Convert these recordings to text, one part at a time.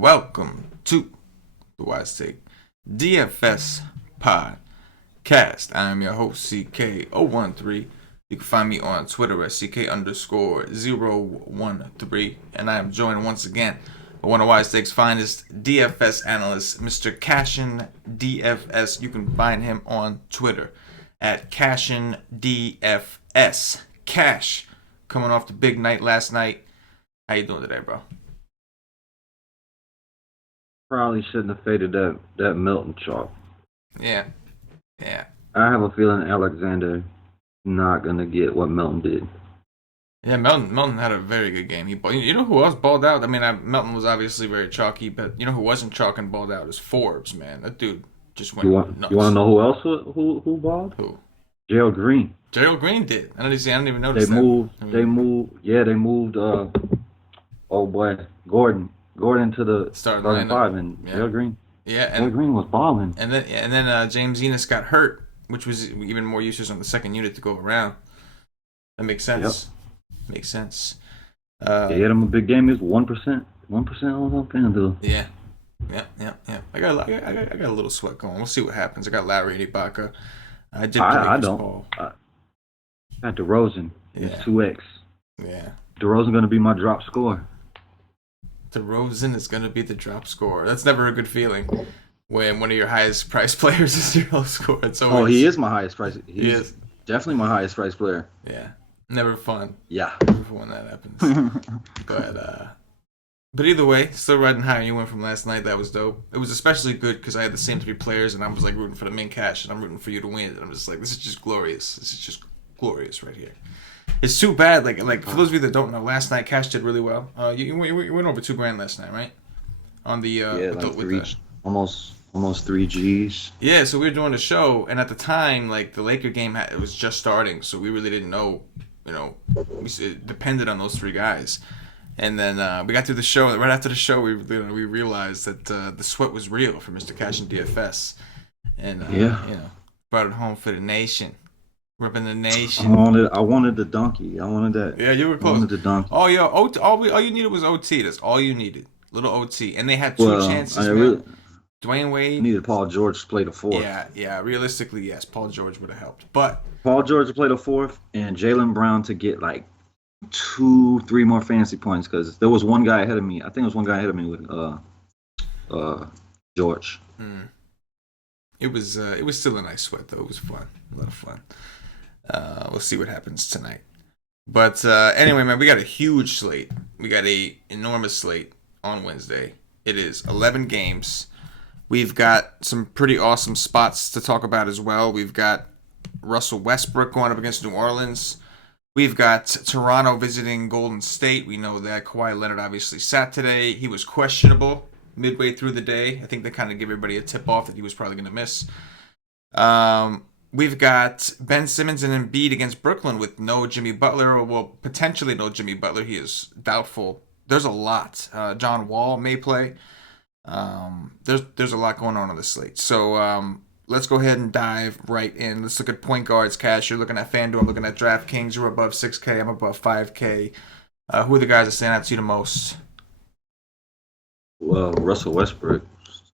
welcome to the Wise Take DFS podcast. I am your host, CK013. You can find me on Twitter at CK_013. And I am joined once again by one of Wise Take's finest DFS analysts, Mr. CashinDFS. You can find him on Twitter at CashinDFS. Cash, coming off the big night last night. How you doing today, bro? Probably shouldn't have faded that Milton chalk. Yeah. I have a feeling Alexander not gonna get what Milton did. Yeah, Melton had a very good game. You know who else balled out? I mean, Melton was obviously very chalky, but you know who wasn't chalk and balled out is Forbes, man. That dude just went nuts. You want to know who else who balled? Who? Gerald Green. Gerald Green did. I didn't even notice They moved. They moved. Oh boy, Gordon to the starting five, and Gerald Green. Yeah, Gerald Green was balling. And then James Enos got hurt, which was even more usage on the second unit to go around. That makes sense. Yep. Makes sense. They had him a big game. He was 1% on FanDuel. Yeah. I got a little sweat going. We'll see what happens. I got Larry and Ibaka. I don't. Ball. I got DeRozan. It's 2x. Yeah. DeRozan going to be my drop score. DeRozan is going to be the drop scorer. That's never a good feeling when one of your highest priced players is your low score. He is my highest price. He is definitely my highest priced player. Yeah. Never fun. Yeah. Never fun when that happens. But either way, still riding high. You went from last night. That was dope. It was especially good because I had the same three players, and I was like rooting for the main cash, and I'm rooting for you to win. And I'm just like, this is just glorious. This is just glorious right here. It's too bad. Like for those of you that don't know, last night Cash did really well. You went over $2,000 last night, right? On the almost 3 Gs. Yeah, so we were doing the show, and at the time, like the Laker game, it was just starting, so we really didn't know. It depended on those three guys. And then we got through the show, and right after the show, we realized that the sweat was real for Mr. CashinDFS, and brought it home for the nation. Ripping the nation. I wanted the donkey. I wanted that. Yeah, you were close. I wanted the donkey. Oh, yo, all you needed was OT. That's all you needed. Little OT. And they had two chances, man. Dwayne Wade. Needed Paul George to play the fourth. Yeah. Realistically, yes, Paul George would have helped. But Paul George to play the fourth, and Jaylen Brown to get like 2-3 more fantasy points, because there was one guy ahead of me. I think it was one guy ahead of me with George. It was still a nice sweat, though. It was fun. A lot of fun. We'll see what happens tonight. But anyway, man, we got a huge slate. We got a enormous slate on Wednesday. It is 11 games. We've got some pretty awesome spots to talk about as well. We've got Russell Westbrook going up against New Orleans. We've got Toronto visiting Golden State. We know that Kawhi Leonard obviously sat today. He was questionable midway through the day. I think they kind of gave everybody a tip-off that he was probably going to miss. We've got Ben Simmons and Embiid against Brooklyn with no Jimmy Butler, or well, potentially no Jimmy Butler. He is doubtful. There's a lot. John Wall may play. There's a lot going on this slate. So let's go ahead and dive right in. Let's look at point guards. Cash, you're looking at FanDuel. I'm looking at DraftKings. You're above 6K. I'm above 5K. Who are the guys that stand out to you the most? Well, Russell Westbrook,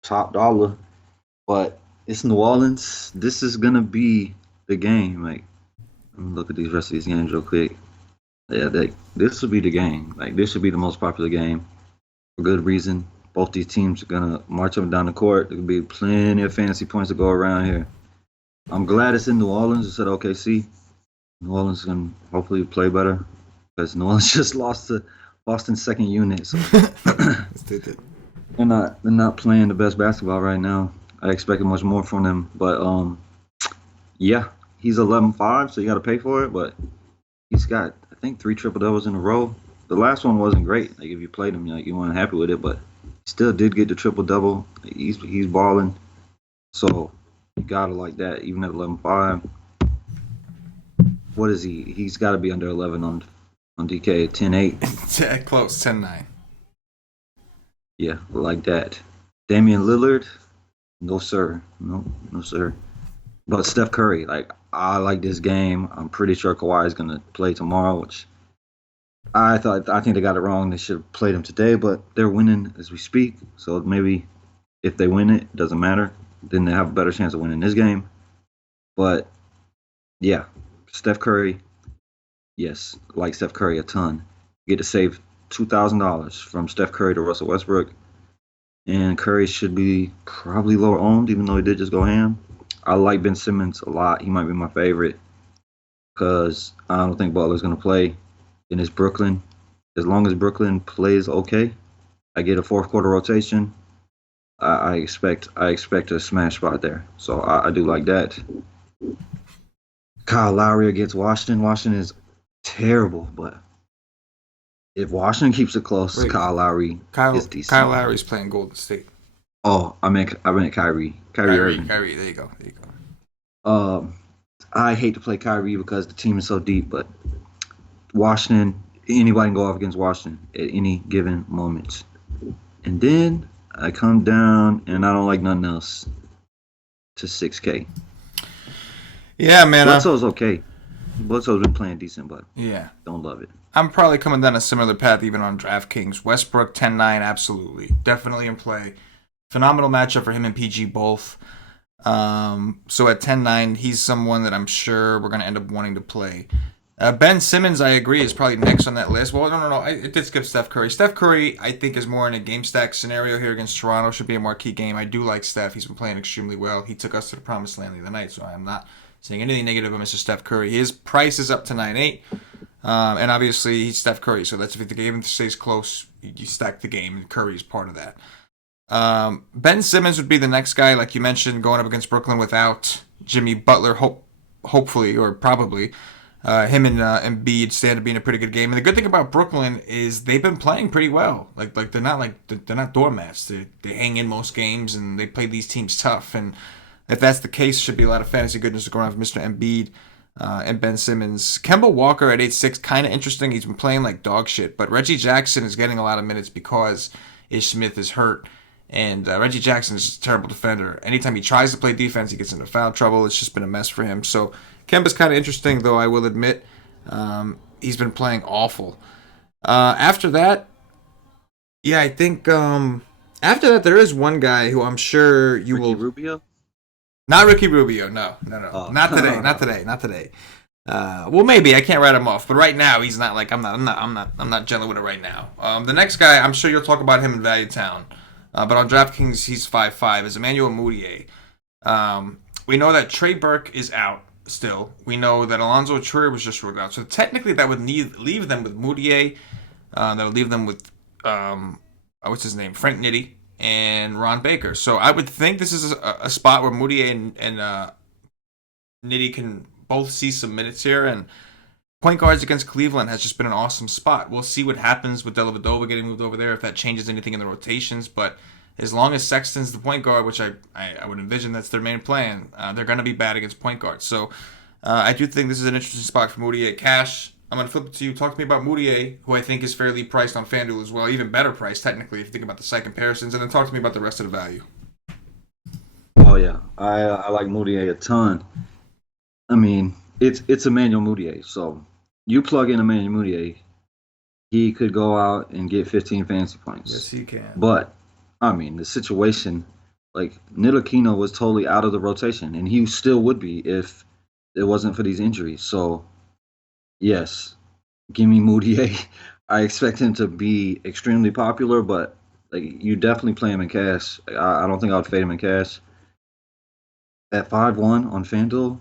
top dollar, but it's New Orleans. This is gonna be the game. Like, let me look at these rest of these games real quick. Yeah, this will be the game. Like, this should be the most popular game for good reason. Both these teams are gonna march up and down the court. There could be plenty of fantasy points to go around here. I'm glad it's in New Orleans instead of OKC. New Orleans is gonna hopefully play better, because New Orleans just lost to Boston's second unit. So they're not playing the best basketball right now. I expected much more from them, but yeah, he's 11-5, so you got to pay for it. But he's got, I think, 3 triple doubles in a row. The last one wasn't great. Like, if you played him, you weren't happy with it, but he still did get the triple double. He's balling, so you gotta like that even at 11-5. What is he? He's got to be under 11 on DK. 10-8. Close, 10-9. Yeah, like that. Damian Lillard. No, sir. No, sir. But Steph Curry, like, I like this game. I'm pretty sure Kawhi is going to play tomorrow, which I think they got it wrong. They should have played him today, but they're winning as we speak. So maybe if they win it, it doesn't matter. Then they have a better chance of winning this game. But yeah, Steph Curry, yes, like Steph Curry a ton. You get to save $2,000 from Steph Curry to Russell Westbrook, and Curry should be probably lower owned, even though he did just go ham. I like Ben Simmons a lot. He might be my favorite because I don't think Butler's going to play. And it's Brooklyn. As long as Brooklyn plays okay, I get a fourth quarter rotation. I expect a smash spot there. So I do like that. Kyle Lowry against Washington. Washington is terrible, but if Washington keeps it close, Wait, Kyle Lowry is Kyle decent. Lowry's playing Golden State. Oh, I meant Kyrie Irving. Kyrie, there you go, there you go. Um, I hate to play Kyrie because the team is so deep, but Washington, anybody can go off against Washington at any given moment. And then I come down and I don't like nothing else to 6K. Yeah, man. Bledsoe's okay. Bledsoe's been playing decent, but Yeah. don't love it. I'm probably coming down a similar path even on DraftKings. Westbrook 10-9, absolutely. Definitely in play. Phenomenal matchup for him and PG both. So at 10-9, he's someone that I'm sure we're going to end up wanting to play. Ben Simmons, I agree, is probably next on that list. Well, no. It did skip Steph Curry. Steph Curry, I think, is more in a game stack scenario here against Toronto. Should be a marquee game. I do like Steph. He's been playing extremely well. He took us to the promised land the other night, so I'm not saying anything negative about Mr. Steph Curry. His price is up to 9.8. And obviously, he's Steph Curry, so that's if the game stays close, you stack the game, and Curry's part of that. Ben Simmons would be the next guy, like you mentioned, going up against Brooklyn without Jimmy Butler, hopefully, or probably. Him and Embiid stand to be in a pretty good game. And the good thing about Brooklyn is they've been playing pretty well. They're not doormats. They hang in most games and they play these teams tough. And if that's the case, should be a lot of fantasy goodness going on for Mr. Embiid and Ben Simmons. Kemba Walker at 8.6, kind of interesting. He's been playing like dog shit, but Reggie Jackson is getting a lot of minutes because Ish Smith is hurt. And Reggie Jackson is just a terrible defender. Anytime he tries to play defense, he gets into foul trouble. It's just been a mess for him. So Kemba's kind of interesting, though, I will admit. He's been playing awful. After that, yeah, I think after that there is one guy who I'm sure you Ricky will. Rubio? Not Ricky Rubio. No. Oh. Not today. Not today. Well, maybe I can't write him off, but right now he's not like I'm not gentle with it right now. The next guy, I'm sure you'll talk about him in Value Town, but on DraftKings he's 5.5 is Emmanuel Mudiay. We know that Trey Burke is out still. We know that Alonzo Trier was just ruled out, so technically that would leave them with Mudiay. That would leave them with what's his name, Frank Nitti and Ron Baker. So I would think this is a spot where Mudiay and Nitti can both see some minutes here, and point guards against Cleveland has just been an awesome spot. We'll see what happens with Dellavedova getting moved over there, if that changes anything in the rotations, but as long as Sexton's the point guard, which I would envision that's their main plan, they're going to be bad against point guards. So I do think this is an interesting spot for Mudiay. Cash, I'm going to flip it to you. Talk to me about Mudiay, who I think is fairly priced on FanDuel as well, even better priced technically if you think about the site comparisons, and then talk to me about the rest of the value. Oh yeah, I like Moutier a ton. I mean, it's Emmanuel Mudiay. So you plug in Emmanuel Mudiay, he could go out and get 15 fantasy points. Yes, he can. But I mean, the situation, like Ntilikina was totally out of the rotation, and he still would be if it wasn't for these injuries. So yes, give me Mudiay. I expect him to be extremely popular, but like you definitely play him in cash. I don't think I would fade him in cash. At 5-1 on FanDuel,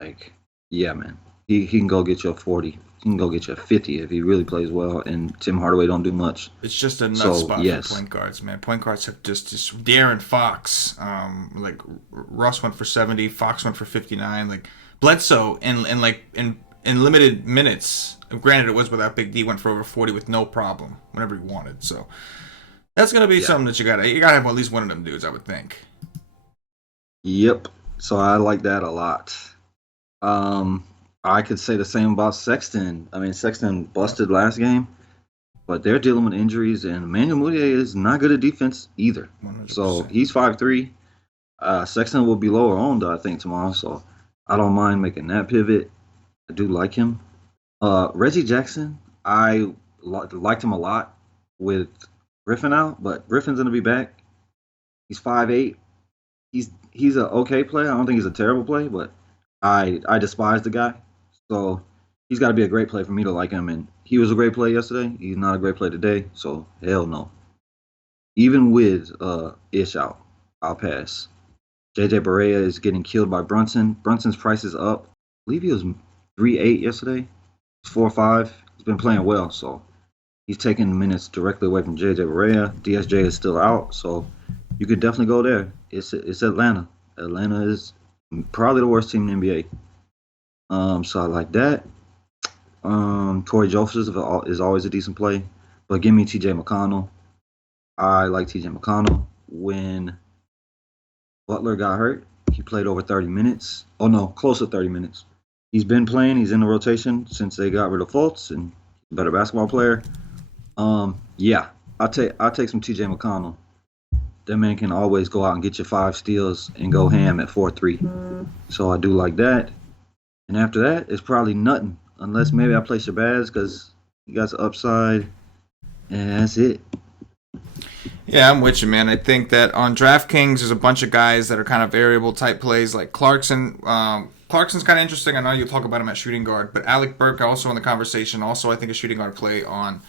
like, yeah, man. He can go get you a 40. He can go get you a 50 if he really plays well, and Tim Hardaway don't do much. It's just a nut So, spot yes. for point guards, man. Point guards have just De'Aaron Fox, like Russ went for 70, Fox went for 59. Like Bledsoe in limited minutes. Granted, it was without Big D, went for over 40 with no problem whenever he wanted. So that's gonna be Yeah. something that you gotta have at least one of them dudes, I would think. Yep. So I like that a lot. I could say the same about Sexton. I mean, Sexton busted last game, but they're dealing with injuries, and Emmanuel Mudiay is not good at defense either. 100%. So he's 5'3". Sexton will be lower owned, I think, tomorrow. So I don't mind making that pivot. I do like him. Reggie Jackson, I liked him a lot with Griffin out, but Griffin's gonna be back. He's 5'8". He's a okay player. I don't think he's a terrible play, but I despise the guy. So he's got to be a great play for me to like him. And he was a great play yesterday. He's not a great play today. So hell no. Even with Ish out, I'll pass. JJ Barea is getting killed by Brunson. Brunson's price is up. I believe he was 3.8 yesterday. He's 4.5. He's been playing well, so he's taking minutes directly away from JJ Barea. DSJ is still out, so you could definitely go there. It's Atlanta. Atlanta is probably the worst team in the NBA. So I like that. Corey Joseph is always a decent play, but give me TJ McConnell. I like TJ McConnell. When Butler got hurt, he played over 30 minutes. Oh no, close to 30 minutes. He's been playing. He's in the rotation since they got rid of Fultz, and he's a better basketball player. Yeah, I'll take some TJ McConnell. That man can always go out and get you 5 steals and go ham at 4-3. So I do like that. And after that, it's probably nothing. Unless maybe I play Shabazz because he got the upside. And that's it. Yeah, I'm with you, man. I think that on DraftKings, there's a bunch of guys that are kind of variable type plays, like Clarkson. Clarkson's kind of interesting. I know you'll talk about him at shooting guard, but Alec Burke also in the conversation. Also, I think a shooting guard play on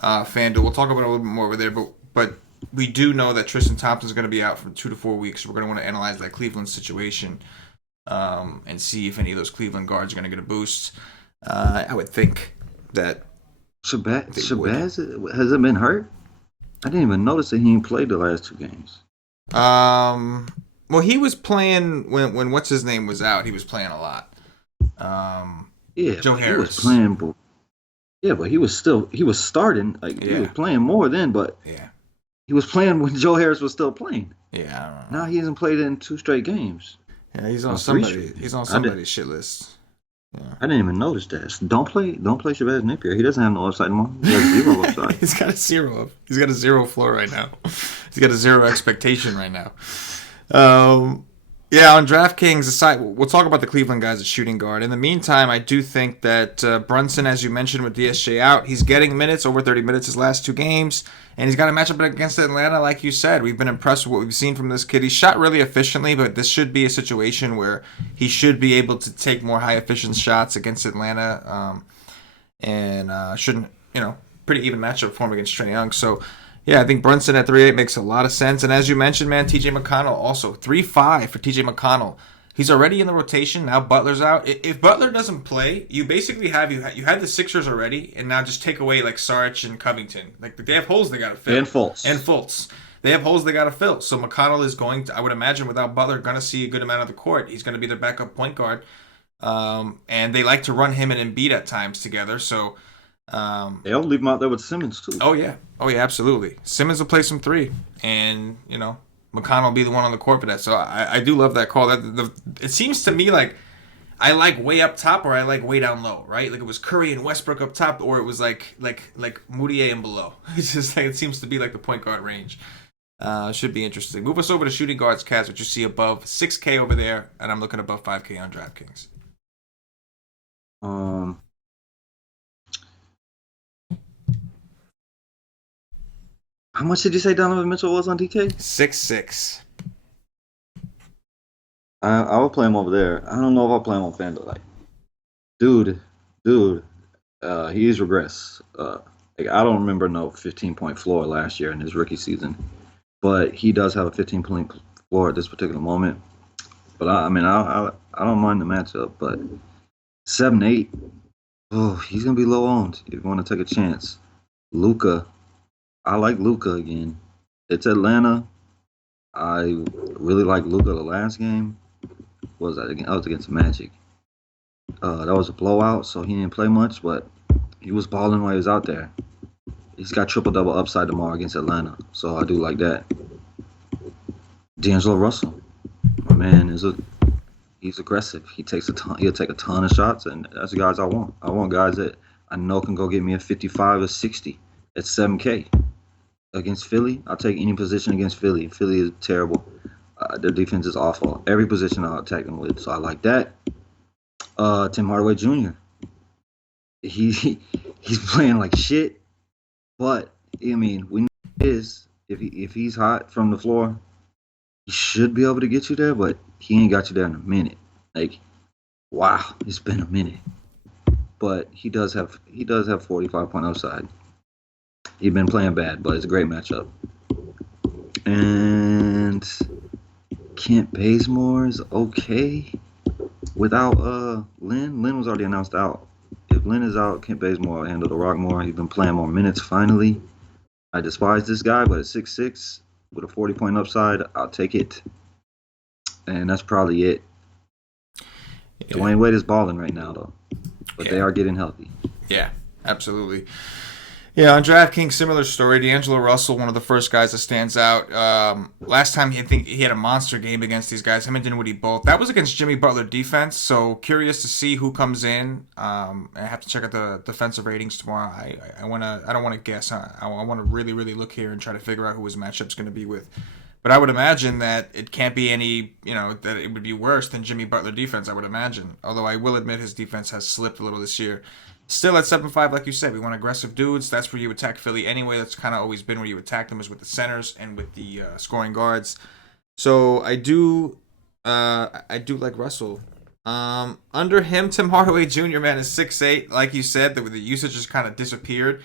FanDuel. We'll talk about it a little bit more over there, but we do know that Tristan Thompson is going to be out for 2 to 4 weeks. So we're going to want to analyze that Cleveland situation and see if any of those Cleveland guards are going to get a boost. I would think that Shabazz has it been hurt? I didn't even notice that he played the last 2 games. Well, he was playing when what's his name was out. He was playing a lot. Yeah, Joe Harris he was playing, but he was starting. He was playing more then, but he was playing when Joe Harris was still playing. Yeah, I don't know. Now he hasn't played in 2 straight games. Yeah, he's on somebody. He's on somebody's shit list. Yeah. I didn't even notice that. Don't play Shabazz Napier. He doesn't have no upside anymore. He has 0 upside. He's got a 0 floor right now. He's got a 0 expectation right now. Yeah, on DraftKings, aside, we'll talk about the Cleveland guys at shooting guard. In the meantime, I do think that Brunson, as you mentioned, with DSJ out, he's getting minutes, over 30 minutes his last 2 games, and he's got a matchup against Atlanta, like you said. We've been impressed with what we've seen from this kid. He's shot really efficiently, but this should be a situation where he should be able to take more high-efficient shots against Atlanta, and shouldn't, pretty even matchup for him against Trae Young. So, yeah, I think Brunson at 3.8 makes a lot of sense. And as you mentioned, man, TJ McConnell also 3.5 for TJ McConnell. He's already in the rotation. Now Butler's out. If Butler doesn't play, you basically have you had the Sixers already, and now just take away like Sarge and Covington. Like they have holes they got to fill. And Fultz. They have holes they got to fill. So McConnell is going to, I would imagine, without Butler, going to see a good amount of the court. He's going to be their backup point guard. And they like to run him and Embiid at times together. So. They'll leave him out there with Simmons too. Oh yeah, absolutely. Simmons will play some 3, and McConnell will be the one on the court for that. So I do love that call. It seems to me like I like way up top or I like way down low, right? Like it was Curry and Westbrook up top, or it was like Moutier and below. It's just like it seems to be like the point guard range. Should be interesting. Move us over to shooting guards, Kaz, which you see above 6K over there, and I'm looking above 5K on DraftKings. How much did you say Donovan Mitchell was on DK? 6.6. I would play him over there. I don't know if I'll play him on FanDuel. Like, dude, he's regressed. I don't remember no 15-point floor last year in his rookie season, but he does have a 15-point floor at this particular moment. But I don't mind the matchup. But 7-8, he's gonna be low owned if you want to take a chance. Luka. I like Luka again. It's Atlanta. I really like Luka the last game. What was that again? I was against the Magic. That was a blowout, so he didn't play much, but he was balling while he was out there. He's got triple-double upside tomorrow against Atlanta, so I do like that. D'Angelo Russell, my man, he's aggressive. He'll take a ton of shots, and that's the guys I want. I want guys that I know can go get me a 55 or 60 at 7K. Against Philly, I'll take any position against Philly. Philly is terrible. Their defense is awful. Every position I'll attack them with, so I like that. Tim Hardaway Jr. He He's playing like shit. But I mean, we know if he's hot from the floor, he should be able to get you there. But he ain't got you there in a minute. Like, wow, it's been a minute. But he does have 45-point upside. He's been playing bad, but it's a great matchup. And Kent Bazemore is okay without Lynn. Lynn was already announced out. If Lynn is out, Kent Bazemore will handle the rock more. He's been playing more minutes finally. I despise this guy, but at 6'6", with a 40-point upside, I'll take it. And that's probably it. Yeah. Dwayne Wade is balling right now, though. But they are getting healthy. Yeah, absolutely. Yeah, on DraftKings, similar story. D'Angelo Russell, one of the first guys that stands out. Last time, I think he had a monster game against these guys. Him and Dinwiddie both. That was against Jimmy Butler defense. So curious to see who comes in. I have to check out the defensive ratings tomorrow. I don't want to guess. I want to really, really look here and try to figure out who his matchup's going to be with. But I would imagine that it can't be any, that it would be worse than Jimmy Butler defense, I would imagine. Although I will admit his defense has slipped a little this year. Still at 7-5, like you said, we want aggressive dudes. That's where you attack Philly anyway. That's kind of always been where you attack them, is with the centers and with the scoring guards. So I do like Russell. Under him, Tim Hardaway Jr., man, is 6'8". Like you said, the usage just kind of disappeared.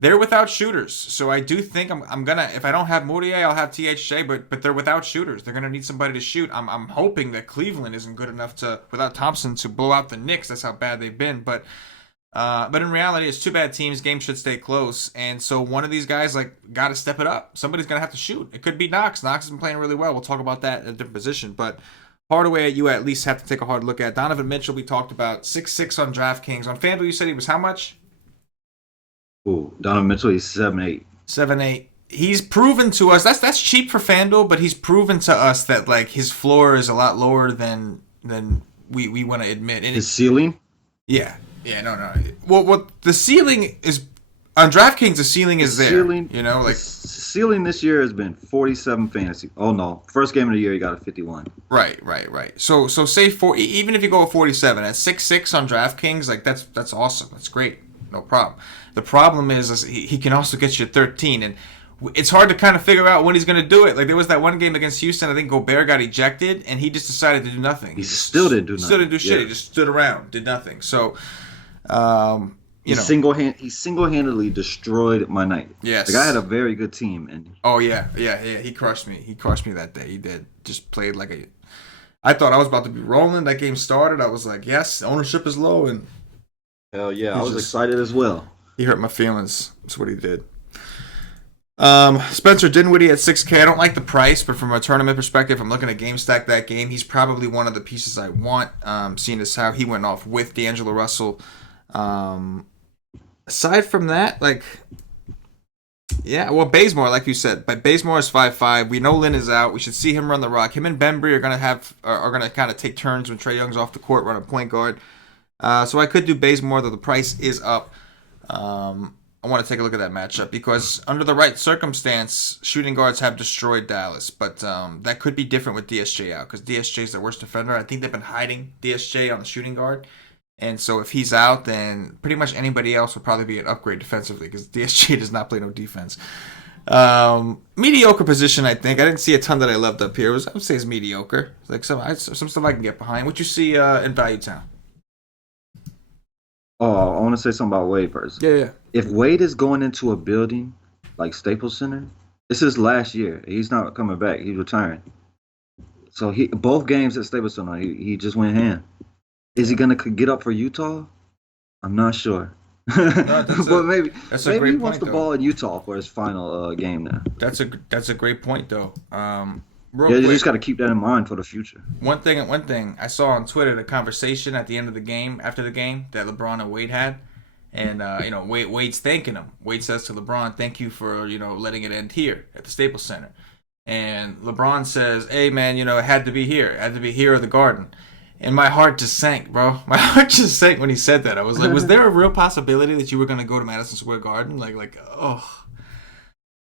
They're without shooters, so I do think I'm gonna, if I don't have Moutier, I'll have THJ, but they're without shooters. They're gonna need somebody to shoot. I'm hoping that Cleveland isn't good enough to, without Thompson, to blow out the Knicks. That's how bad they've been. But in reality, it's two bad teams. Games should stay close, and so one of these guys got to step it up. Somebody's gonna have to shoot. It could be Knox. Knox has been playing really well. We'll talk about that in a different position, but Hardaway, you at least have to take a hard look at. Donovan Mitchell, we talked about 6'6" on DraftKings. On FanDuel, you said he was how much? Ooh, Donovan Mitchell, he's 7'8". 7'8". He's proven to us that's cheap for FanDuel, but he's proven to us that his floor is a lot lower than we want to admit. And his ceiling? Yeah, no. Well, the ceiling is on DraftKings. The ceiling is there. The ceiling this year has been 47 fantasy. Oh no, first game of the year he got a 51. Right. So say even if you go with 47 at 6'6" on DraftKings, that's awesome. That's great. No problem. The problem is he can also get you 13, and it's hard to kind of figure out when he's going to do it. There was that one game against Houston. I think Gobert got ejected, and he just decided to do nothing. He still didn't do nothing. Still didn't do shit. Yeah. He just stood around, did nothing. So, he single-handedly destroyed my night. Yes. The guy had a very good team, and he crushed me. He crushed me that day. He did. Just played like a. I thought I was about to be rolling. That game started. I was like, yes, ownership is low, and hell yeah, I was excited as well. He hurt my feelings. That's what he did. Spencer Dinwiddie at 6K. I don't like the price, but from a tournament perspective, I'm looking at GameStack that game. He's probably one of the pieces I want, seeing as how he went off with D'Angelo Russell. Aside from that, Bazemore, like you said, but Bazemore is 5'5". We know Lynn is out. We should see him run the rock. Him and Bembry are gonna kind of take turns when Trae Young's off the court, run a point guard. So I could do Bazemore, though the price is up. I want to take a look at that matchup because under the right circumstance, shooting guards have destroyed Dallas. But that could be different with DSJ out because DSJ is their worst defender. I think they've been hiding DSJ on the shooting guard. And so if he's out, then pretty much anybody else will probably be an upgrade defensively because DSJ does not play no defense. Mediocre position, I think. I didn't see a ton that I loved up here. I would say it's mediocre. Some stuff I can get behind. What you see in Value Town? Oh, I want to say something about Wade first. Yeah. If Wade is going into a building like Staples Center, this is last year. He's not coming back. He's retiring. So both games at Staples Center, he just went ham. Is he gonna get up for Utah? I'm not sure. But maybe he wants the ball in Utah for his final game now. That's a great point though. You just got to keep that in mind for the future. One thing I saw on Twitter, the conversation at the end of the game, after the game, that LeBron and Wade had, and Wade's thanking him. Wade says to LeBron, "Thank you for letting it end here at the Staples Center," and LeBron says, "Hey man, it had to be here. It had to be here or the Garden." And my heart just sank, bro. My heart just sank when he said that. I was like, was there a real possibility that you were gonna go to Madison Square Garden? Oh.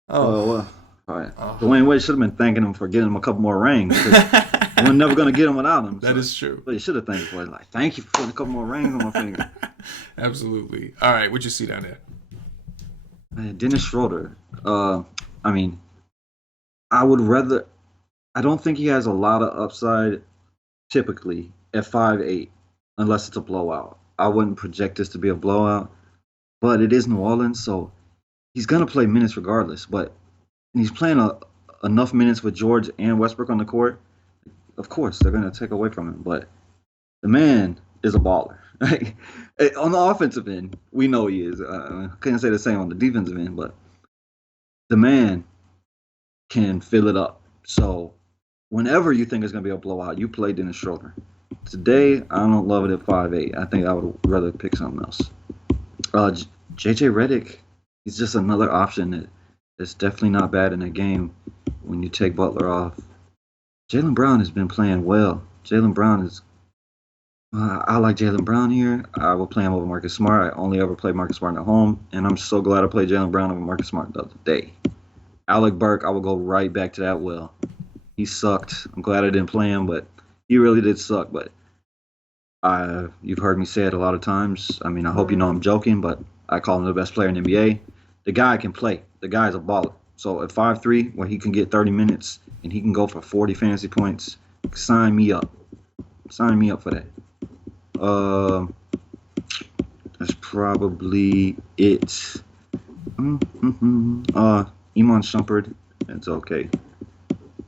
Well. All right. Dwayne Wade should have been thanking him for getting him a couple more rings. We're never gonna get him without him. That is true. But you should have thanked for it. Like, thank you for putting a couple more rings on my finger. Absolutely. All right, what you see down there? Dennis Schroeder. I mean, I would rather. I don't think he has a lot of upside typically at 5'8", unless it's a blowout. I wouldn't project this to be a blowout, but it is New Orleans, so he's gonna play minutes regardless. But he's playing enough minutes with George and Westbrook on the court. Of course, they're gonna take away from him, but the man is a baller. On the offensive end, we know he is. I couldn't say the same on the defensive end, but the man can fill it up. So whenever you think it's going to be a blowout, you play Dennis Schroeder. Today, I don't love it at 5'8". I think I would rather pick something else. JJ Redick, he's just another option that's definitely not bad in a game when you take Butler off. Jaylen Brown has been playing well. Jaylen Brown is I like Jaylen Brown here. I will play him over Marcus Smart. I only ever play Marcus Smart at home, and I'm so glad I played Jaylen Brown over Marcus Smart the other day. Alec Burke, I will go right back to that well. He sucked. I'm glad I didn't play him, but he really did suck. But you've heard me say it a lot of times. I mean, I hope you know I'm joking, but I call him the best player in the NBA. The guy can play. The guy's a baller. So at 5'3", where he can get 30 minutes and he can go for 40 fantasy points, sign me up. Sign me up for that. That's probably it. Iman Shumpert, it's okay.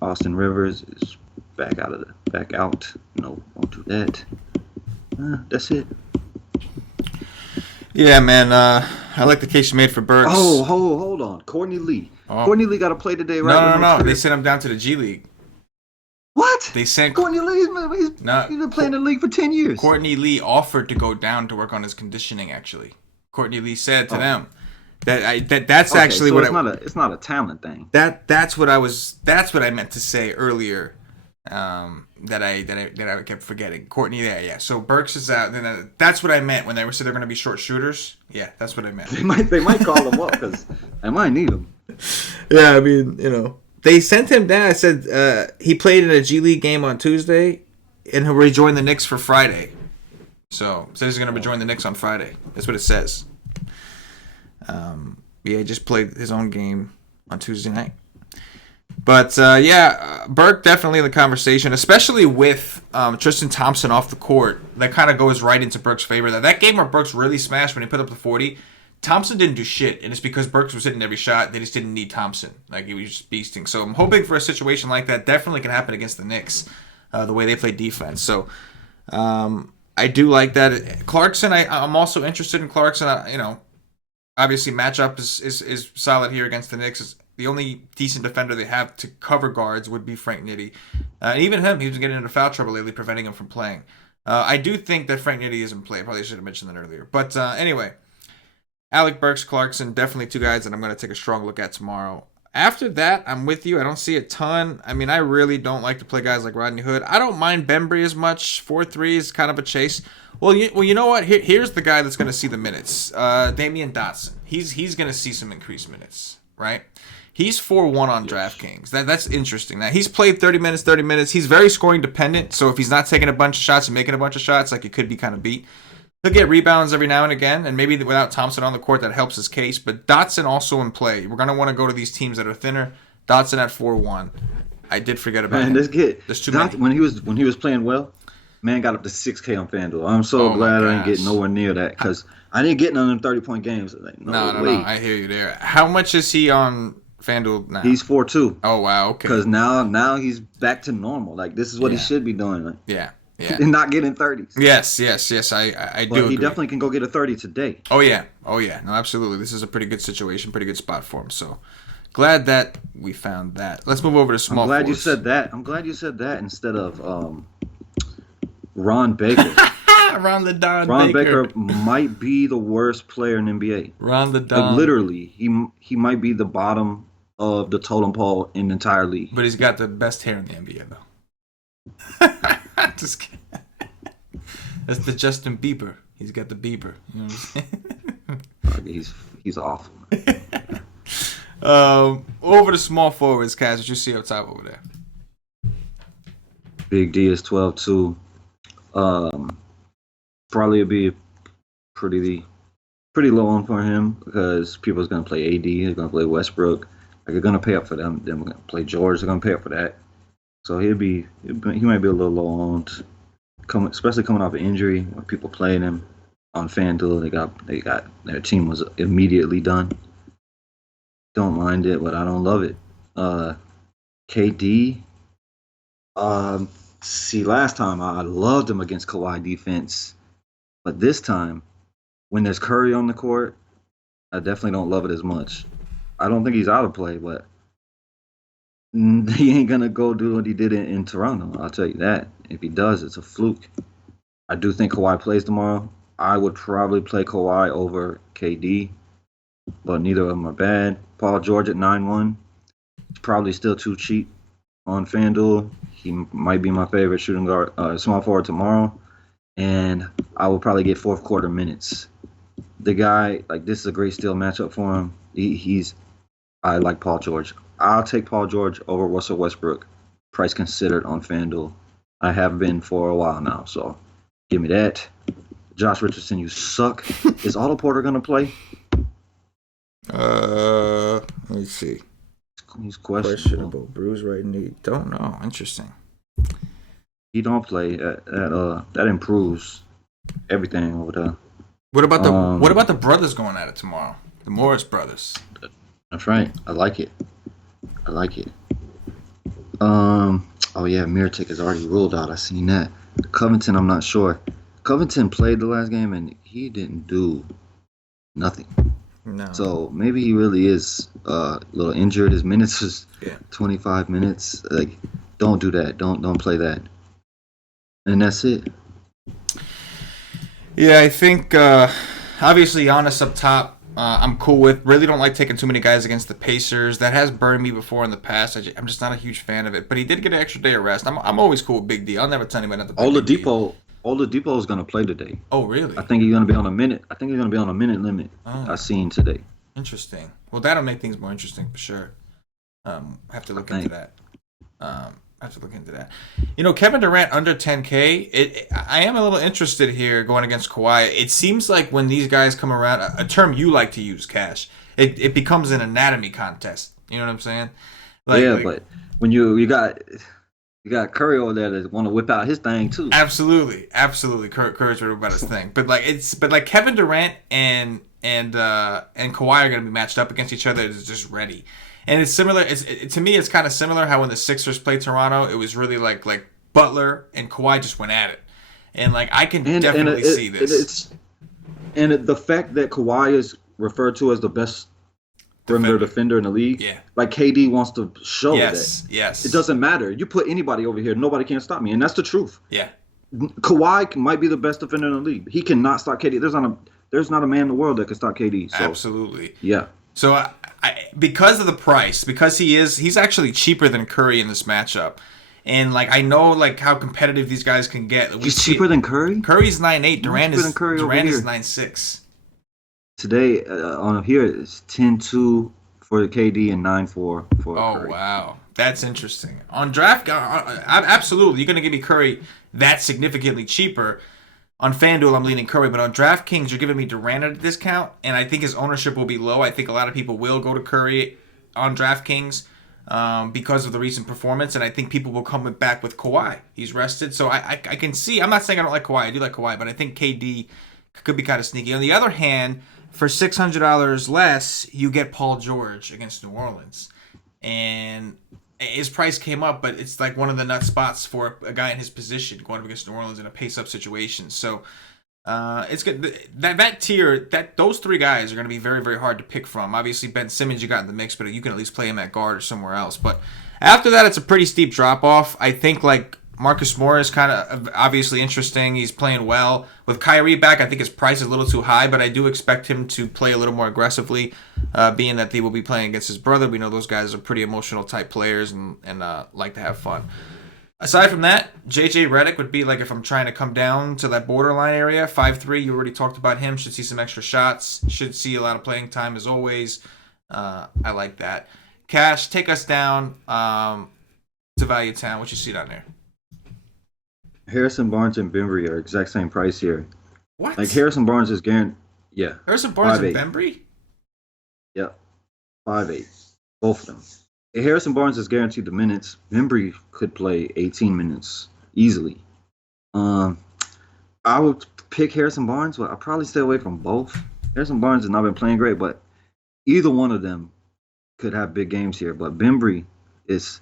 Austin Rivers is back out. No, won't do that. That's it. Yeah, man. I like the case you made for Burks. Oh, hold on. Courtney Lee. Oh. Courtney Lee got to play today, right? No. They sent him down to the G League. What? They sent Courtney Lee. He's been playing in the league for 10 years. Courtney Lee offered to go down to work on his conditioning. Actually, Courtney Lee said to them that's okay, actually so what it's not a talent thing. That's what I meant to say earlier. That I kept forgetting. Courtney there, yeah. So Burks is out. Then that's what I meant when they said they're going to be short shooters. Yeah, that's what I meant. They might call him up because I might need him. Yeah, I mean, they sent him down. I said he played in a G League game on Tuesday, and he'll rejoin the Knicks for Friday. So it says he's going to rejoin the Knicks on Friday. That's what it says. He just played his own game on Tuesday night. But, Burke definitely in the conversation, especially with Tristan Thompson off the court. That kind of goes right into Burke's favor. That game where Burks really smashed when he put up the 40, Thompson didn't do shit, and it's because Burks was hitting every shot. They just didn't need Thompson. Like, he was just beasting. So I'm hoping for a situation like that definitely can happen against the Knicks, the way they play defense. So I do like that. Clarkson, I'm also interested in Clarkson. Obviously matchup is solid here against the Knicks. The only decent defender they have to cover guards would be Frank Nitti. Even him, he's been getting into foul trouble lately, preventing him from playing. I do think that Frank Nitti is in play. I probably should have mentioned that earlier. But anyway, Alec Burks, Clarkson, definitely two guys that I'm going to take a strong look at tomorrow. After that, I'm with you. I don't see a ton. I mean, I really don't like to play guys like Rodney Hood. I don't mind Bembry as much. 4-3 is kind of a chase. Well, you know what? Here's the guy that's going to see the minutes. Damian Dotson. He's going to see some increased minutes, right? He's 4-1 on DraftKings. That's interesting. Now, he's played 30 minutes. He's very scoring dependent, so if he's not taking a bunch of shots and making a bunch of shots, like, it could be kind of beat. He'll get rebounds every now and again, and maybe without Thompson on the court, that helps his case. But Dotson also in play. We're going to want to go to these teams that are thinner. Dotson at 4-1. I did forget about him. There's too many. When he was playing well, man got up to 6K on FanDuel. I'm so glad I didn't get nowhere near that because I didn't get none of them 30-point games. Like, no way. I hear you there. How much is he on FanDuel now? He's 4-2. Oh, wow, okay. Because now he's back to normal. Like, this is what he should be doing. Like, yeah. And not getting 30s. Yes, I do agree. He definitely can go get a 30 today. Oh, yeah. No, absolutely. This is a pretty good situation, pretty good spot for him. So, glad that we found that. Let's move over to small forwards. I'm glad you said that instead of Ron Baker. Ron Baker might be the worst player in the NBA. Ron the Don. Like, literally, he might be the bottom of the totem pole in the entire league. But he's got the best hair in the NBA, though. Just kidding. That's the Justin Bieber. He's got the Bieber. You know what I'm saying? He's awful. Over to small forwards, Kaz. What you see up top over there? Big D is 12-2. Um, Probably be pretty low on for him because people's gonna play AD, they're gonna play Westbrook. Like they're gonna pay up for them. Then we're gonna play George. They're gonna pay up for that. So he might be a little low owned, especially coming off an injury. When people playing him on FanDuel, they got their team was immediately done. Don't mind it, but I don't love it. KD. See, last time I loved him against Kawhi defense, but this time when there's Curry on the court, I definitely don't love it as much. I don't think he's out of play, but he ain't gonna go do what he did in Toronto. I'll tell you that. If he does, it's a fluke. I do think Kawhi plays tomorrow. I would probably play Kawhi over KD, but neither of them are bad. Paul George at 9-1. He's probably still too cheap on FanDuel. He might be my favorite shooting guard, small forward tomorrow, and I will probably get fourth quarter minutes. The guy, like this is a great steal matchup for him. I like Paul George. I'll take Paul George over Russell Westbrook, price considered on FanDuel. I have been for a while now, so give me that. Josh Richardson, you suck. Is Otto Porter gonna play? Let me see. He's questionable. Bruise right knee. Don't know. Interesting. He don't play. That improves everything over there. What about the brothers going at it tomorrow? The Morris brothers. That's right. I like it. Oh yeah, Mirotic is already ruled out. I seen that. Covington, I'm not sure. Covington played the last game and he didn't do nothing. No. So maybe he really is a little injured. His minutes is 25 minutes. Like, don't do that. Don't play that. And that's it. Yeah, I think obviously Giannis up top. I'm cool with. Really don't like taking too many guys against the Pacers. That has burned me before in the past. I'm just not a huge fan of it. But he did get an extra day of rest. I'm always cool with Big D. I'll never tell anybody not to play Big D. Oladipo is going to play today. Oh, really? I think he's going to be on a minute. I think he's going to be on a minute limit. I seen today. Interesting. Well, that'll make things more interesting for sure. Have to look into that. You know, Kevin Durant under 10K. I am a little interested here going against Kawhi. It seems like when these guys come around, a term you like to use, Cash. It becomes an anatomy contest. You know what I'm saying? But when you got Curry over there that want to whip out his thing too. Absolutely. Curry's ready about his thing. But Kevin Durant and Kawhi are going to be matched up against each other. It's just ready. And it's similar. To me, it's kind of similar how when the Sixers played Toronto, it was really like Butler and Kawhi just went at it, and I can definitely see this. The fact that Kawhi is referred to as the best perimeter defender in the league, like KD wants to show that. Yes. It doesn't matter. You put anybody over here, nobody can stop me, and that's the truth. Yeah. Kawhi might be the best defender in the league. He cannot stop KD. There's not a man in the world that can stop KD. So, absolutely. Yeah. So because of the price, because he's actually cheaper than Curry in this matchup, and I know how competitive these guys can get. He's cheaper than Curry. Curry's 9.8. Durant is 9.6. Today on here it's 10-2 for KD and 9-4 for Curry. Oh wow, that's interesting. On draft, absolutely, you're gonna give me Curry that significantly cheaper. On FanDuel, I'm leaning Curry, but on DraftKings, you're giving me Durant at a discount, and I think his ownership will be low. I think a lot of people will go to Curry on DraftKings because of the recent performance, and I think people will come back with Kawhi. He's rested, so I can see. I'm not saying I don't like Kawhi. I do like Kawhi, but I think KD could be kind of sneaky. On the other hand, for $600 less, you get Paul George against New Orleans, and his price came up, but it's one of the nut spots for a guy in his position going up against New Orleans in a pace-up situation. So it's good. That tier, those three guys are going to be very, very hard to pick from. Obviously, Ben Simmons you got in the mix, but you can at least play him at guard or somewhere else. But after that, it's a pretty steep drop-off. I think Marcus Morris kind of obviously interesting. He's playing well. With Kyrie back, I think his price is a little too high, but I do expect him to play a little more aggressively, being that they will be playing against his brother. We know those guys are pretty emotional type players and like to have fun. Aside from that, JJ Redick would be if I'm trying to come down to that borderline area. 5'3", you already talked about him. Should see some extra shots. Should see a lot of playing time as always. I like that. Cash, take us down to Value Town. What you see down there? Harrison Barnes and Bembry are exact same price here. Like What? Harrison Barnes is guaranteed. Yeah, Harrison Barnes five and eight. Bembry? Yep, 5'8". Both of them. Harrison Barnes is guaranteed the minutes. Bembry could play 18 minutes easily. Um, I would pick Harrison Barnes, but I'll probably stay away from both. Harrison Barnes has not been playing great, but either one of them could have big games here. But Bembry is,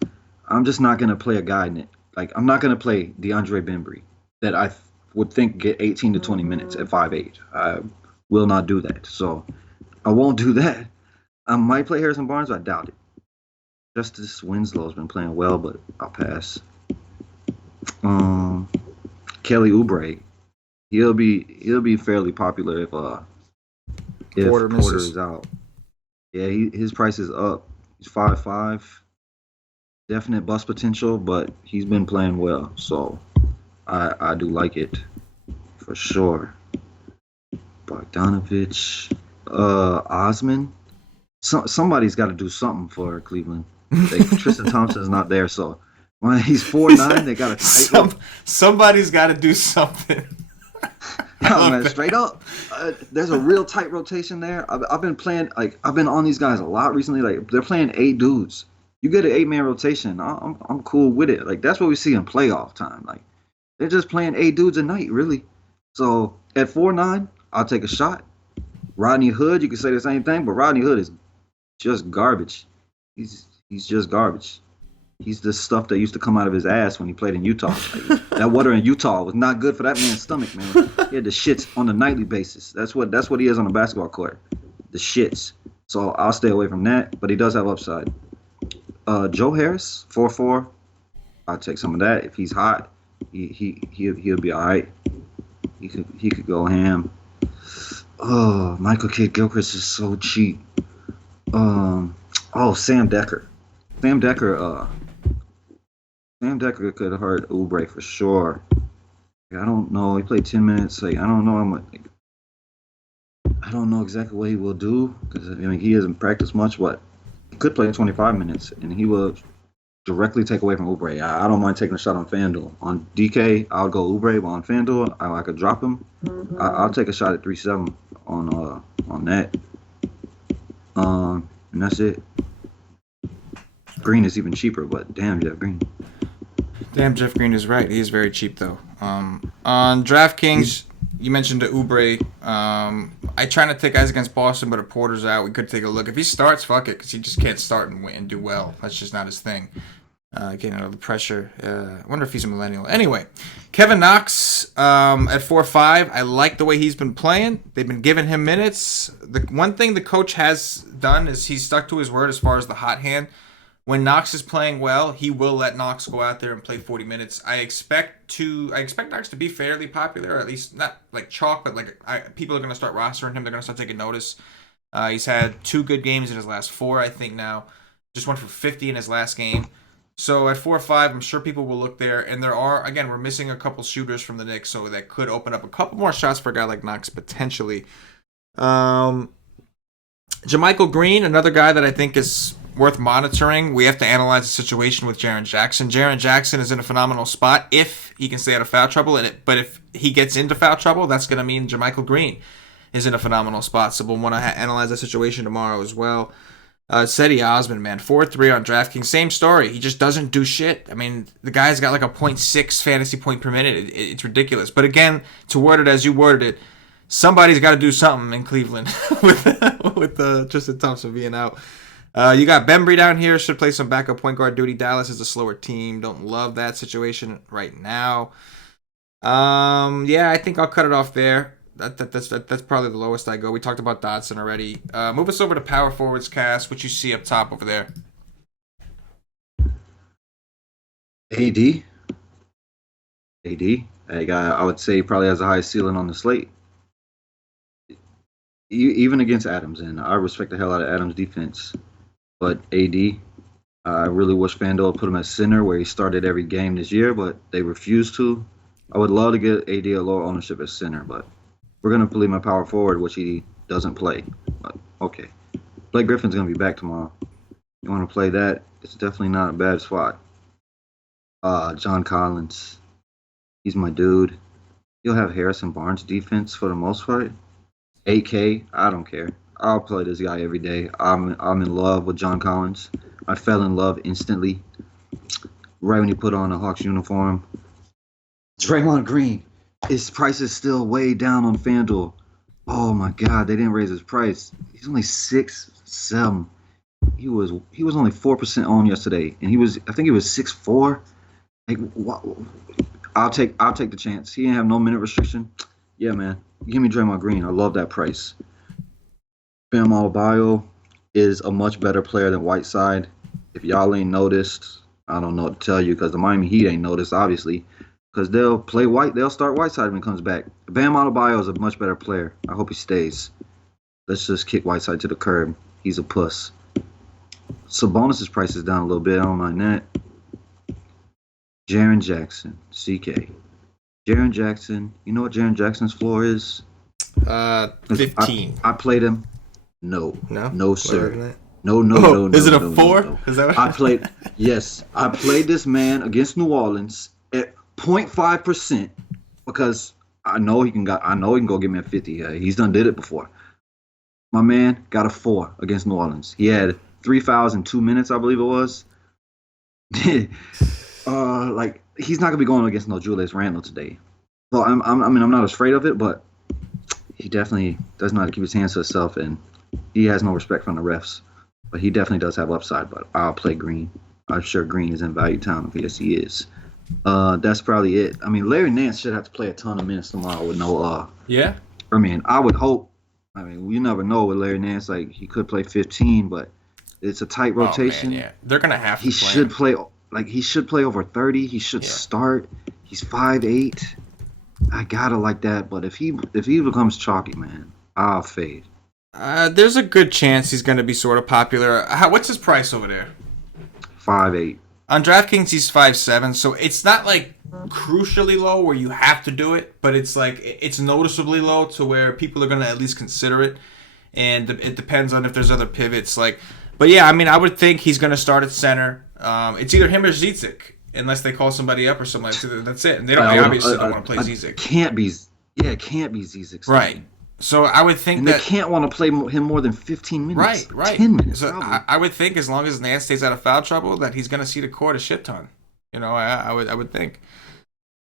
I'm just not going to play a guy in it. Like, I'm not going to play DeAndre Bembry that I would think get 18 to 20 minutes at 5'8". I will not do that. So I won't do that. I might play Harrison Barnes, but I doubt it. Justice Winslow's been playing well, but I'll pass. Um, Kelly Oubre, he'll be fairly popular if Porter Porter misses. is out. Yeah, his price is up. He's 5'5". Definite bust potential, but he's been playing well, so I do like it for sure. Bogdanovich, Osman. Somebody's got to do something for Cleveland. Tristan Thompson's not there, so when he's 4'9", they got to tighten. Somebody's got to do something. Oh man, straight up, there's a real tight rotation there. I've been playing I've been on these guys a lot recently. Like they're playing 8 dudes. You get an 8-man rotation. I'm cool with it. Like that's what we see in playoff time. Like they're just playing 8 dudes a night, really. So at 4'9", I'll take a shot. Rodney Hood, you can say the same thing, but Rodney Hood is just garbage. He's just garbage. He's the stuff that used to come out of his ass when he played in Utah. Like, that water in Utah was not good for that man's stomach, man. He had the shits on a nightly basis. That's what he is on a basketball court. The shits. So I'll stay away from that, but he does have upside. Joe Harris, 4'4". I'll take some of that. If he's hot, he'll be all right. He could go ham. Oh, Michael Kidd Gilchrist is so cheap. Sam Decker. Sam Decker. Sam Decker could hurt Oubre for sure. I don't know. He played 10 minutes. Like I don't know how much. I don't know exactly what he will do because I mean he hasn't practiced much, but he could play 25 minutes and he will directly take away from Oubre. I don't mind taking a shot on FanDuel. On DK, I'll go Oubre, but on FanDuel, I could drop him. I'll take a shot at 3-7 on that. And that's it. Green is even cheaper, but damn, Jeff Green. Damn, Jeff Green is right. He is very cheap, though. On DraftKings, you mentioned the Oubre. I try not to take guys against Boston, but if Porter's out, we could take a look. If he starts, fuck it, because he just can't start and win and do well. That's just not his thing. Getting out of the pressure. I wonder if he's a millennial. Anyway, Kevin Knox at 4-5. I like the way he's been playing. They've been giving him minutes. The one thing the coach has done is he's stuck to his word as far as the hot hand. When Knox is playing well, he will let Knox go out there and play 40 minutes. I expect Knox to be fairly popular, or at least not like chalk, but people are going to start rostering him. They're going to start taking notice. He's had 2 good games in his last 4, I think now. Just went for 50 in his last game. So at 4-5, I'm sure people will look there. And there are, again, we're missing a couple shooters from the Knicks, so that could open up a couple more shots for a guy like Knox potentially. JaMychal Green, another guy that I think is worth monitoring. We have to analyze the situation with Jaren Jackson. Jaren Jackson is in a phenomenal spot if he can stay out of foul trouble. But if he gets into foul trouble, that's going to mean JaMychal Green is in a phenomenal spot. So we'll want to analyze that situation tomorrow as well. Cedi Osman, man, 4-3 on DraftKings. Same story. He just doesn't do shit. I mean, the guy's got like a 0.6 fantasy point per minute. It's ridiculous. But again, to word it as you worded it, somebody's got to do something in Cleveland with Tristan Thompson being out. You got Bembry down here. Should play some backup point guard duty. Dallas is a slower team. Don't love that situation right now. Yeah, I think I'll cut it off there. That's probably the lowest I go. We talked about Dotson already. Move us over to Power Forwards Cast. What you see up top over there? AD. I would say probably has the highest ceiling on the slate. Even against Adams, and I respect the hell out of Adams' defense. But AD, I really wish FanDuel put him at center where he started every game this year, but they refused to. I would love to get AD a lower ownership at center, but we're going to believe my power forward, which he doesn't play. But okay. Blake Griffin's going to be back tomorrow. You want to play that? It's definitely not a bad spot. John Collins. He's my dude. He'll have Harrison Barnes defense for the most part. 8K, I don't care. I'll play this guy every day. I'm in love with John Collins. I fell in love instantly right when he put on a Hawks uniform. Draymond Green, his price is still way down on FanDuel. Oh my God, they didn't raise his price. He's only 6'7". He was only 4% on yesterday, and I think he was 6'4". Like, I'll take the chance. He didn't have no minute restriction. Yeah, man. Give me Draymond Green. I love that price. Bam Adebayo is a much better player than Whiteside. If y'all ain't noticed, I don't know what to tell you because the Miami Heat ain't noticed, obviously, because they'll start Whiteside when he comes back. Bam Adebayo is a much better player. I hope he stays. Let's just kick Whiteside to the curb. He's a puss. Sabonis' price is down a little bit. I don't mind that. Jaren Jackson, CK. Jaren Jackson, you know what Jaren Jackson's floor is? 15. I played him. No. No, sir. No. Is it a 4? No. Is that what I played? Yes, I played this man against New Orleans at 0.5% because I know he can go get me a 50. He's done did it before. My man got a 4 against New Orleans. He had 3 fouls in 2 minutes, I believe it was. Like he's not gonna be going against no Julius Randle today. Well, I'm not afraid of it, but he definitely does not keep his hands to himself, and he has no respect from the refs. But he definitely does have upside. But I'll play Green. I'm sure Green is in value town. Yes, he is. That's probably it. I mean, Larry Nance should have to play a ton of minutes tomorrow with no. Yeah. I mean, I would hope. I mean, you never know with Larry Nance. Like he could play 15, but it's a tight rotation. Oh, man, yeah, they're gonna have to. He should play. Like he should play over 30. He should start. He's 5'8". I gotta like that. But if he becomes chalky, man, I'll fade. There's a good chance he's gonna be sort of popular. What's his price over there? 5'8". On DraftKings, he's 5'7", so it's not like crucially low where you have to do it, but it's like it's noticeably low to where people are gonna at least consider it. And it depends on if there's other pivots. But yeah, I mean, I would think he's gonna start at center. It's either him or Zizic, unless they call somebody up or something like that. That's it. And they obviously don't want to play Zizic. It can't be Zizic. Right. So I would think and that they can't want to play him more than 15 minutes. Right. 10 minutes. So I would think as long as Nance stays out of foul trouble, that he's going to see the court a shit ton. You know, I would think.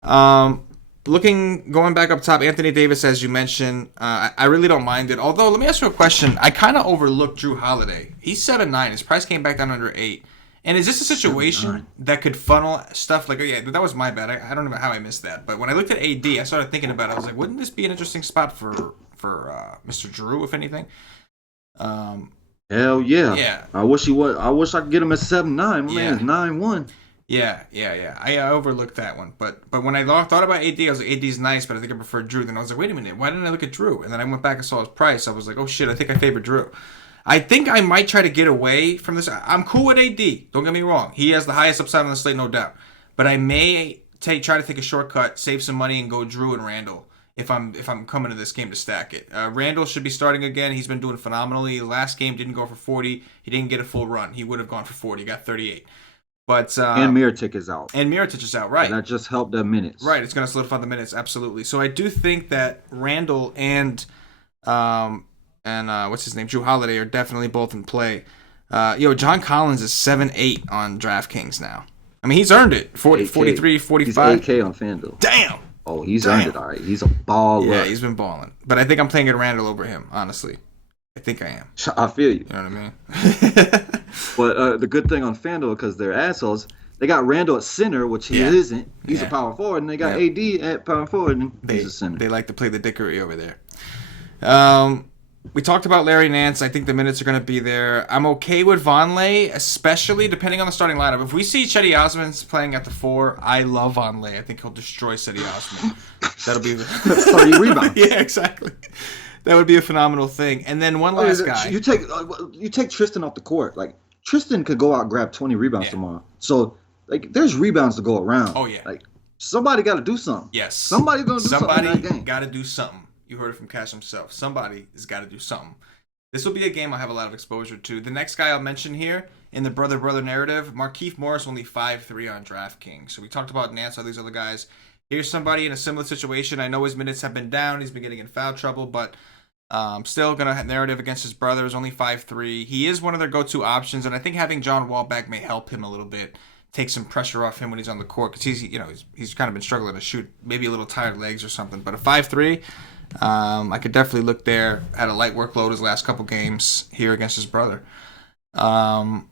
Going back up top, Anthony Davis, as you mentioned, I really don't mind it. Although, let me ask you a question. I kind of overlooked Drew Holiday. He's set a 9. His price came back down under 8. And is this a situation that could funnel stuff like, that was my bad. I don't know how I missed that. But when I looked at AD, I started thinking about it. I was like, wouldn't this be an interesting spot for Mr. Drew, if anything? Hell yeah. Yeah. I wish I could get him at 7'9". My man's 9'1". Yeah. I overlooked that one. But when I thought about AD, I was like, AD's nice, but I think I prefer Drew. Then I was like, wait a minute, why didn't I look at Drew? And then I went back and saw his price. I was like, oh shit, I think I favor Drew. I think I might try to get away from this. I'm cool with AD. Don't get me wrong. He has the highest upside on the slate, no doubt. But I may try to take a shortcut, save some money, and go Drew and Randall if I'm coming to this game to stack it. Randall should be starting again. He's been doing phenomenally. Last game didn't go for 40. He didn't get a full run. He would have gone for 40. He got 38. But and Mirotic is out. And Mirotic is out, right. And that just helped the minutes. Right, it's going to solidify the minutes, absolutely. So I do think that Randall and what's his name, Drew Holiday, are definitely both in play. John Collins is 7-8 on DraftKings now. I mean, he's earned it. 43, 45. He's 8K on FanDuel. Damn. Oh, he's earned it, all right. He's a baller. Yeah, he's been balling. But I think I'm playing Randall over him, honestly. I think I am. I feel you. You know what I mean? But the good thing on FanDuel, because they're assholes, they got Randall at center, which he isn't. He's a power forward, and they got AD at power forward, and he's a center. They like to play the dickery over there. We talked about Larry Nance. I think the minutes are going to be there. I'm okay with Vonleh, especially depending on the starting lineup. If we see Cedi Osman's playing at the 4, I love Vonleh. I think he'll destroy Cedi Osman. That'll be 30 rebounds. Yeah, exactly. That would be a phenomenal thing. And then one last guy. You take Tristan off the court. Like Tristan could go out and grab 20 rebounds tomorrow. So there's rebounds to go around. Oh yeah. Somebody got to do something. Yes. Somebody's gonna do something in that game. Got to do something. You heard it from Cash himself. Somebody has got to do something. This will be a game I have a lot of exposure to. The next guy I'll mention here in the brother narrative, Markieff Morris, only 5'3" on DraftKings. So we talked about Nance, all these other guys. here's somebody in a similar situation. I know his minutes have been down. He's been getting in foul trouble, but still going to have narrative against his brother. Is only 5'3". He is one of their go-to options, and I think having John Wall back may help him a little bit, take some pressure off him when he's on the court, because he's kind of been struggling to shoot, maybe a little tired legs or something. But a 5'3", I could definitely look there. Had a light workload his last couple games here against his brother. A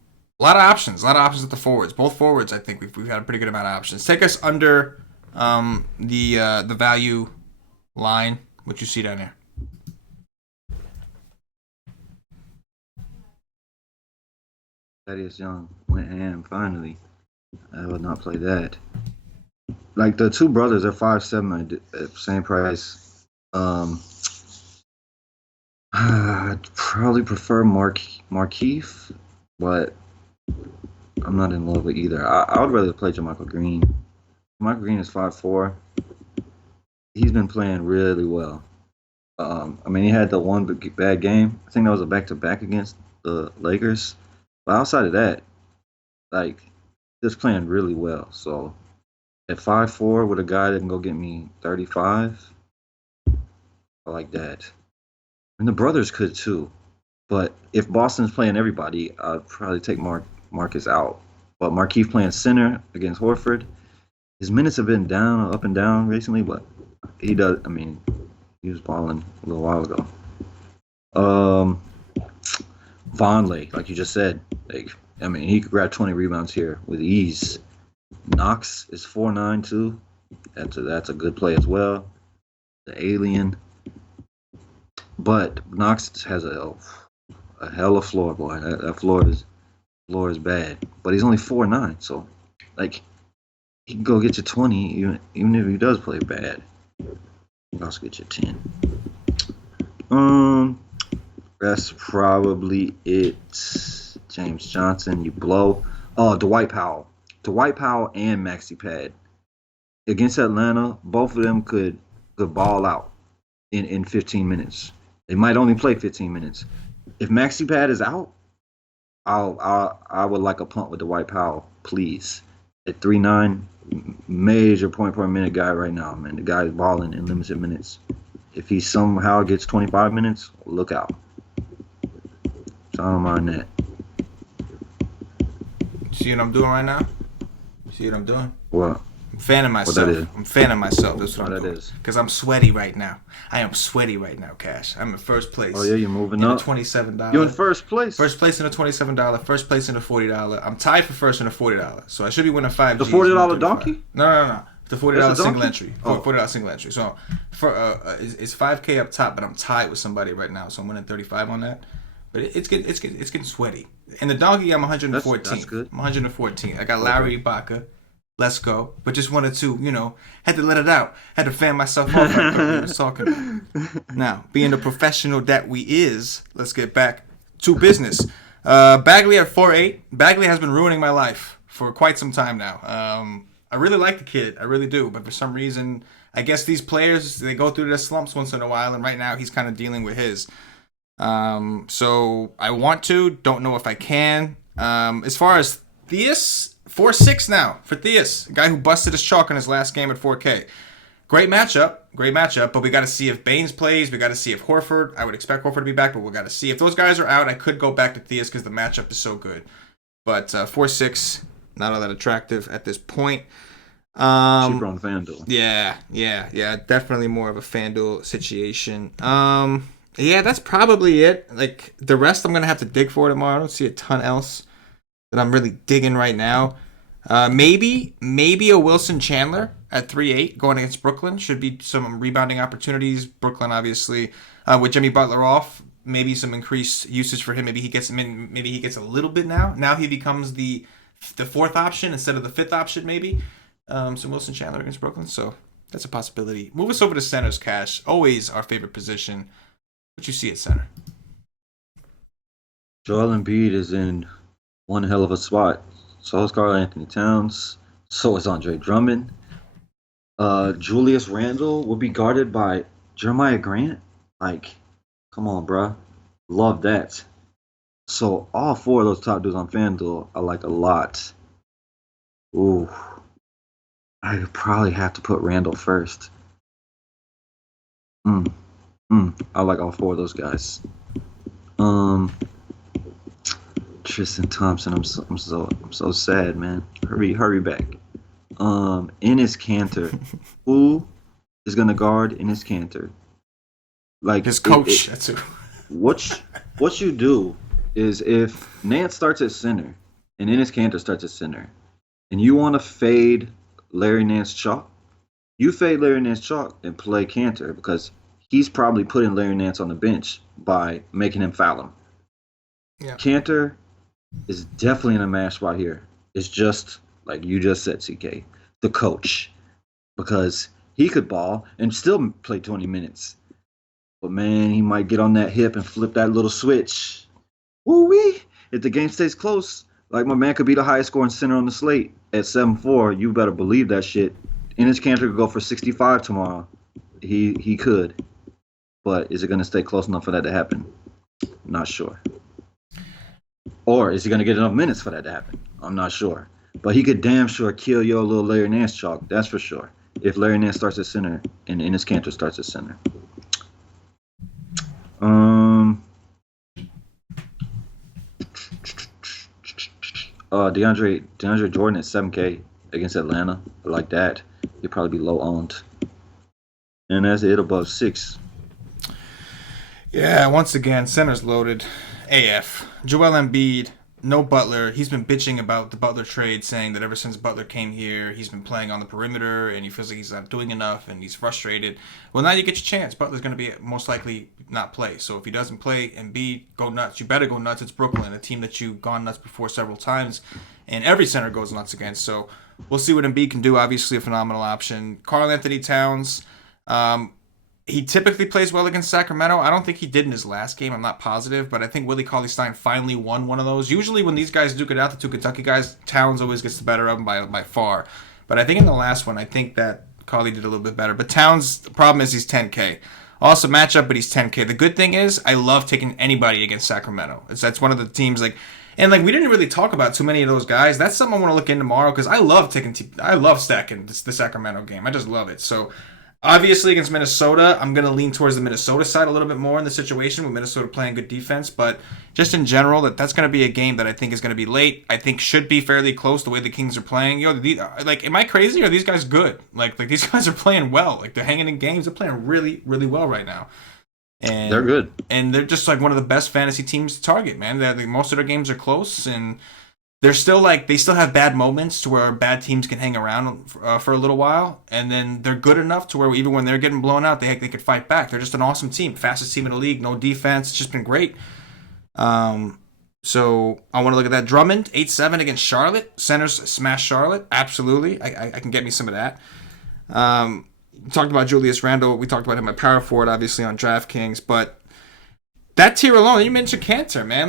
lot of options at the forwards. Both forwards, I think we've had a pretty good amount of options. Take us under the value line. What you see down here? Thaddeus Young went ham finally. I would not play that. Like the two brothers are 5'7" at the same price. I'd probably prefer Markeith, but I'm not in love with either. I would rather play JaMychal Green. JaMychal Green is 5'4". He's been playing really well. I mean, he had the one bad game. I think that was a back-to-back against the Lakers. But outside of that, like, just playing really well. So at 5'4" with a guy that can go get me 35, I like that. And the brothers could too. But if Boston's playing everybody, I'd probably take Marcus out. But Markeith playing center against Horford, his minutes have been down, up and down recently, but he does. I mean, he was balling a little while ago. Vonleh, like you just said, I mean, he could grab 20 rebounds here with ease. Knox is 4'9" too. That's a good play as well. The alien, but Knox has a hell of floor, boy. That floor is bad. But he's only 4'9", so like he can go get you 20 even if he does play bad. He can also get you 10. That's probably it. James Johnson, you blow. Oh, Dwight Powell and Maxi Pad against Atlanta. Both of them could ball out in 15 minutes. They might only play 15 minutes. If Maxi Pad is out, I would like a punt with Dwight Powell, please. At 3'9", major point per minute guy right now, man. The guy is balling in limited minutes. If he somehow gets 25 minutes, look out. So I don't mind that. See what I'm doing right now? See what I'm doing? What? I'm fanning myself. What that is? I'm fanning myself. That's what I'm doing. Is? Because I'm sweaty right now. I am sweaty right now, Cash. I'm in first place. Oh, yeah, you're moving in up. The $27. You're in first place. First place in the $27. First place in the $40. I'm tied for first in the $40. So I should be winning 5 The $40 donkey? No. The $40 single donkey? entry. Oh. $40 single entry. So it's $5K up top, but I'm tied with somebody right now. So I'm winning 35 on that. But it's getting sweaty. And the donkey, I'm 114. That's good. I'm 114. I got Larry Ibaka. Let's go. But just wanted to, had to let it out. Had to fan myself off like I was talking about. Now, being the professional that we is, let's get back to business. Bagley at 4'8". Bagley has been ruining my life for quite some time now. I really like the kid. I really do. But for some reason, I guess these players, they go through their slumps once in a while. And right now, he's kind of dealing with his. So I want to. Don't know if I can. As far as Theus, 4-6 now for Theus, a guy who busted his chalk in his last game at 4K. Great matchup, but we got to see if Baines plays. We got to see if Horford. I would expect Horford to be back, but we got to see if those guys are out. I could go back to Theus because the matchup is so good. But 4-6, not all that attractive at this point. Cheaper on FanDuel. Yeah, definitely more of a FanDuel situation. Yeah, that's probably it. Like the rest, I'm gonna have to dig for tomorrow. I don't see a ton else that I'm really digging right now. Maybe a Wilson Chandler at 3-8 going against Brooklyn. Should be some rebounding opportunities. Brooklyn, obviously, with Jimmy Butler off, maybe some increased usage for him. Maybe he gets a little bit now. Now he becomes the fourth option instead of the fifth option, maybe. Some Wilson Chandler against Brooklyn. So that's a possibility. Move us over to centers, Cash. Always our favorite position. What you see at center? Joel Embiid is in one hell of a spot. So is Karl-Anthony Towns. So is Andre Drummond. Julius Randle will be guarded by Jeremiah Grant. Like, come on, bruh. Love that. So all four of those top dudes on FanDuel I like a lot. Ooh. I would probably have to put Randall first. I like all four of those guys. Um, Tristan Thompson. I'm so sad, man. Hurry back. Enes Kanter. Who is gonna guard Enes Kanter? Like His coach. That's who. What you do is if Nance starts at center and Enes Kanter starts at center, and you want to fade Larry Nance chalk, you fade Larry Nance chalk and play Kanter because he's probably putting Larry Nance on the bench by making him foul him. Yeah. Kanter is definitely in a mash spot here. It's just like you just said, CK, the coach, because he could ball and still play 20 minutes. But man, he might get on that hip and flip that little switch. Woo-wee! If the game stays close, like my man could be the highest scoring center on the slate at 7-4. You better believe that shit. Enes Kanter could go for 65 tomorrow. He could. But is it going to stay close enough for that to happen? Not sure. Or is he going to get enough minutes for that to happen? I'm not sure. But he could damn sure kill your little Larry Nance chalk. That's for sure. If Larry Nance starts at center and Enes Kanter starts at center. DeAndre Jordan at 7K against Atlanta. I like that. He'd probably be low owned. And that's it above 6. Yeah, once again, center's loaded. AF. Joel Embiid, no Butler. He's been bitching about the Butler trade, saying that ever since Butler came here, he's been playing on the perimeter and he feels like he's not doing enough and he's frustrated. Well, now you get your chance. Butler's going to be most likely not play. So if he doesn't play, Embiid, go nuts. You better go nuts. It's Brooklyn, a team that you've gone nuts before several times, and every center goes nuts against. So we'll see what Embiid can do. Obviously, a phenomenal option. Karl Anthony Towns. He typically plays well against Sacramento. I don't think he did in his last game. I'm not positive, but I think Willie Cauley-Stein finally won one of those. Usually when these guys duke it out, the two Kentucky guys, Towns always gets the better of them by far. But I think in the last one, I think that Cauley did a little bit better. But Towns, the problem is he's 10K. Also matchup, but he's 10K. The good thing is I love taking anybody against Sacramento. That's one of the teams and we didn't really talk about too many of those guys. That's something I want to look in tomorrow because I love stacking the Sacramento game. I just love it. So obviously, against Minnesota, I'm going to lean towards the Minnesota side a little bit more in the situation with Minnesota playing good defense. But just in general, that's going to be a game that I think is going to be late. I think should be fairly close the way the Kings are playing. Am I crazy or are these guys good? Like these guys are playing well. Like, they're hanging in games. They're playing really, really well right now. And they're good. And they're just like one of the best fantasy teams to target, man. Most of their games are close and they're still they still have bad moments to where bad teams can hang around for a little while, and then they're good enough to where even when they're getting blown out, they could fight back. They're just an awesome team, fastest team in the league, no defense. It's just been great. So I want to look at that. Drummond 8-7 against Charlotte. Centers smash Charlotte. Absolutely, I can get me some of that. Talked about Julius Randle. We talked about him at power forward, obviously on DraftKings, but that tier alone, you mentioned Kanter, man.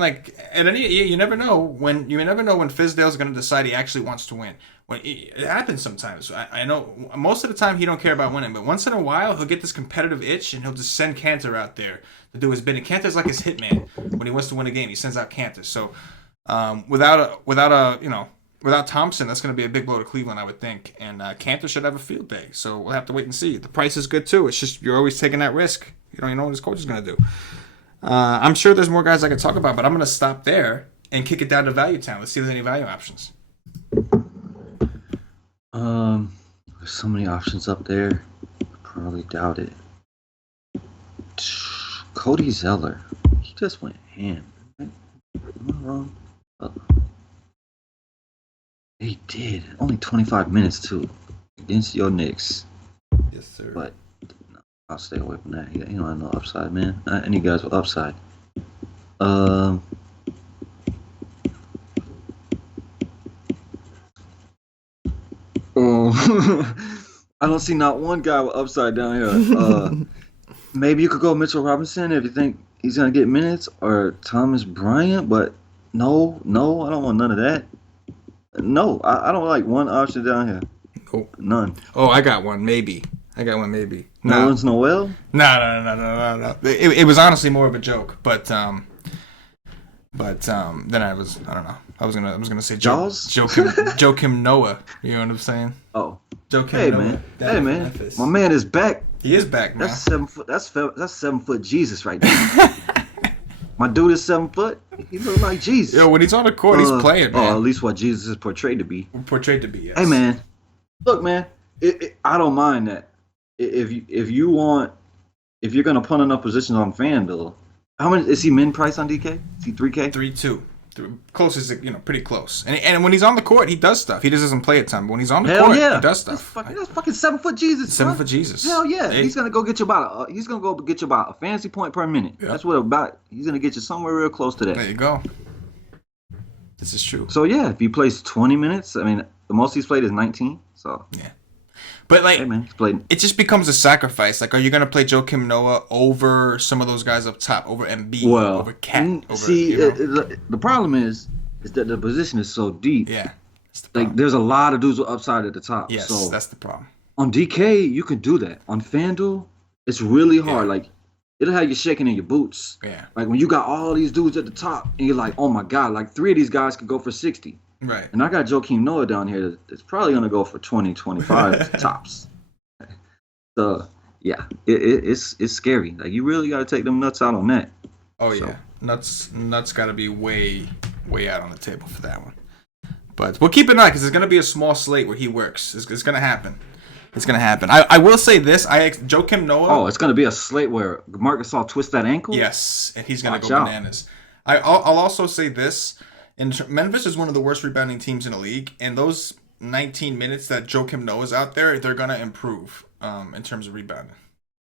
You never know when Fizdale's going to decide he actually wants to win. When it happens sometimes. I know most of the time he don't care about winning, but once in a while he'll get this competitive itch and he'll just send Kanter out there to do his bidding. Kanter's like his hitman when he wants to win a game. He sends out Kanter. So without Thompson, that's going to be a big blow to Cleveland, I would think. And Kanter should have a field day. So we'll have to wait and see. The price is good too. It's just you're always taking that risk. You don't know what his coach is going to do. I'm sure there's more guys I could talk about, but I'm going to stop there and kick it down to Value Town. Let's see if there's any value options. There's so many options up there. Probably doubt it. Cody Zeller. He just went ham. Am I wrong? He did. Only 25 minutes, too. Against your Knicks. Yes, sir. But I'll stay away from that. You know, I know upside, man. Any guys with upside. Oh, I don't see not one guy with upside down here. Maybe you could go Mitchell Robinson if you think he's gonna get minutes, or Thomas Bryant. But no, I don't want none of that. No, I don't like one option down here. Nope. None. Oh, I got one. Maybe. Nerlens Noel? No. It was honestly more of a joke, but But then I don't know. I was gonna say Jaws? Joakim Noah. You know what I'm saying? Oh, Joakim hey Noah. man, hey man, Memphis. my man is back. He is back, man. That's 7 foot. That's 7 foot Jesus right there. My dude is 7 foot. He look like Jesus. Yo, when he's on the court, he's playing, man. Oh, at least what Jesus is portrayed to be. Portrayed to be, yes. Hey man, look man, I don't mind that. If you're gonna punt enough positions on FanDuel, how much is he min price on DK? Is he 3K? 3-2. Closest, pretty close. And when he's on the court, he does stuff. He just doesn't play a ton. But when he's on the court, he does stuff. That's fucking 7 foot Jesus. 7 foot Jesus. Hell yeah, he's gonna go get you about a fantasy point per minute. Yep. That's what he's gonna get you somewhere real close to that. There you go. This is true. So yeah, if he plays 20 minutes, I mean, the most he's played is 19. So yeah. But like, hey man, it just becomes a sacrifice. Like, are you gonna play Joakim Noah over some of those guys up top, over MB, over Cat? The problem is that the position is so deep. Yeah, like there's a lot of dudes with upside at the top. Yes, so that's the problem. On DK, you can do that. On FanDuel, it's really hard. Like it'll have you shaking in your boots. Yeah. Like when you got all these dudes at the top, and you're like, oh my god, like 3 of these guys could go for 60. Right. And I got Joakim Noah down here that's probably going to go for 20, 25 tops. So, yeah, it's scary. Like, you really got to take them nuts out on that. Oh, yeah. Nuts got to be way, way out on the table for that one. But we'll keep an eye because there's going to be a small slate where he works. It's going to happen. It's going to happen. I will say this. Joakim Noah. Oh, it's going to be a slate where Marcus Gasol twists that ankle? Yes, and he's going to go bananas. I'll also say this. Memphis is one of the worst rebounding teams in the league, and those 19 minutes that Joakim Noah's out there, they're gonna improve in terms of rebounding.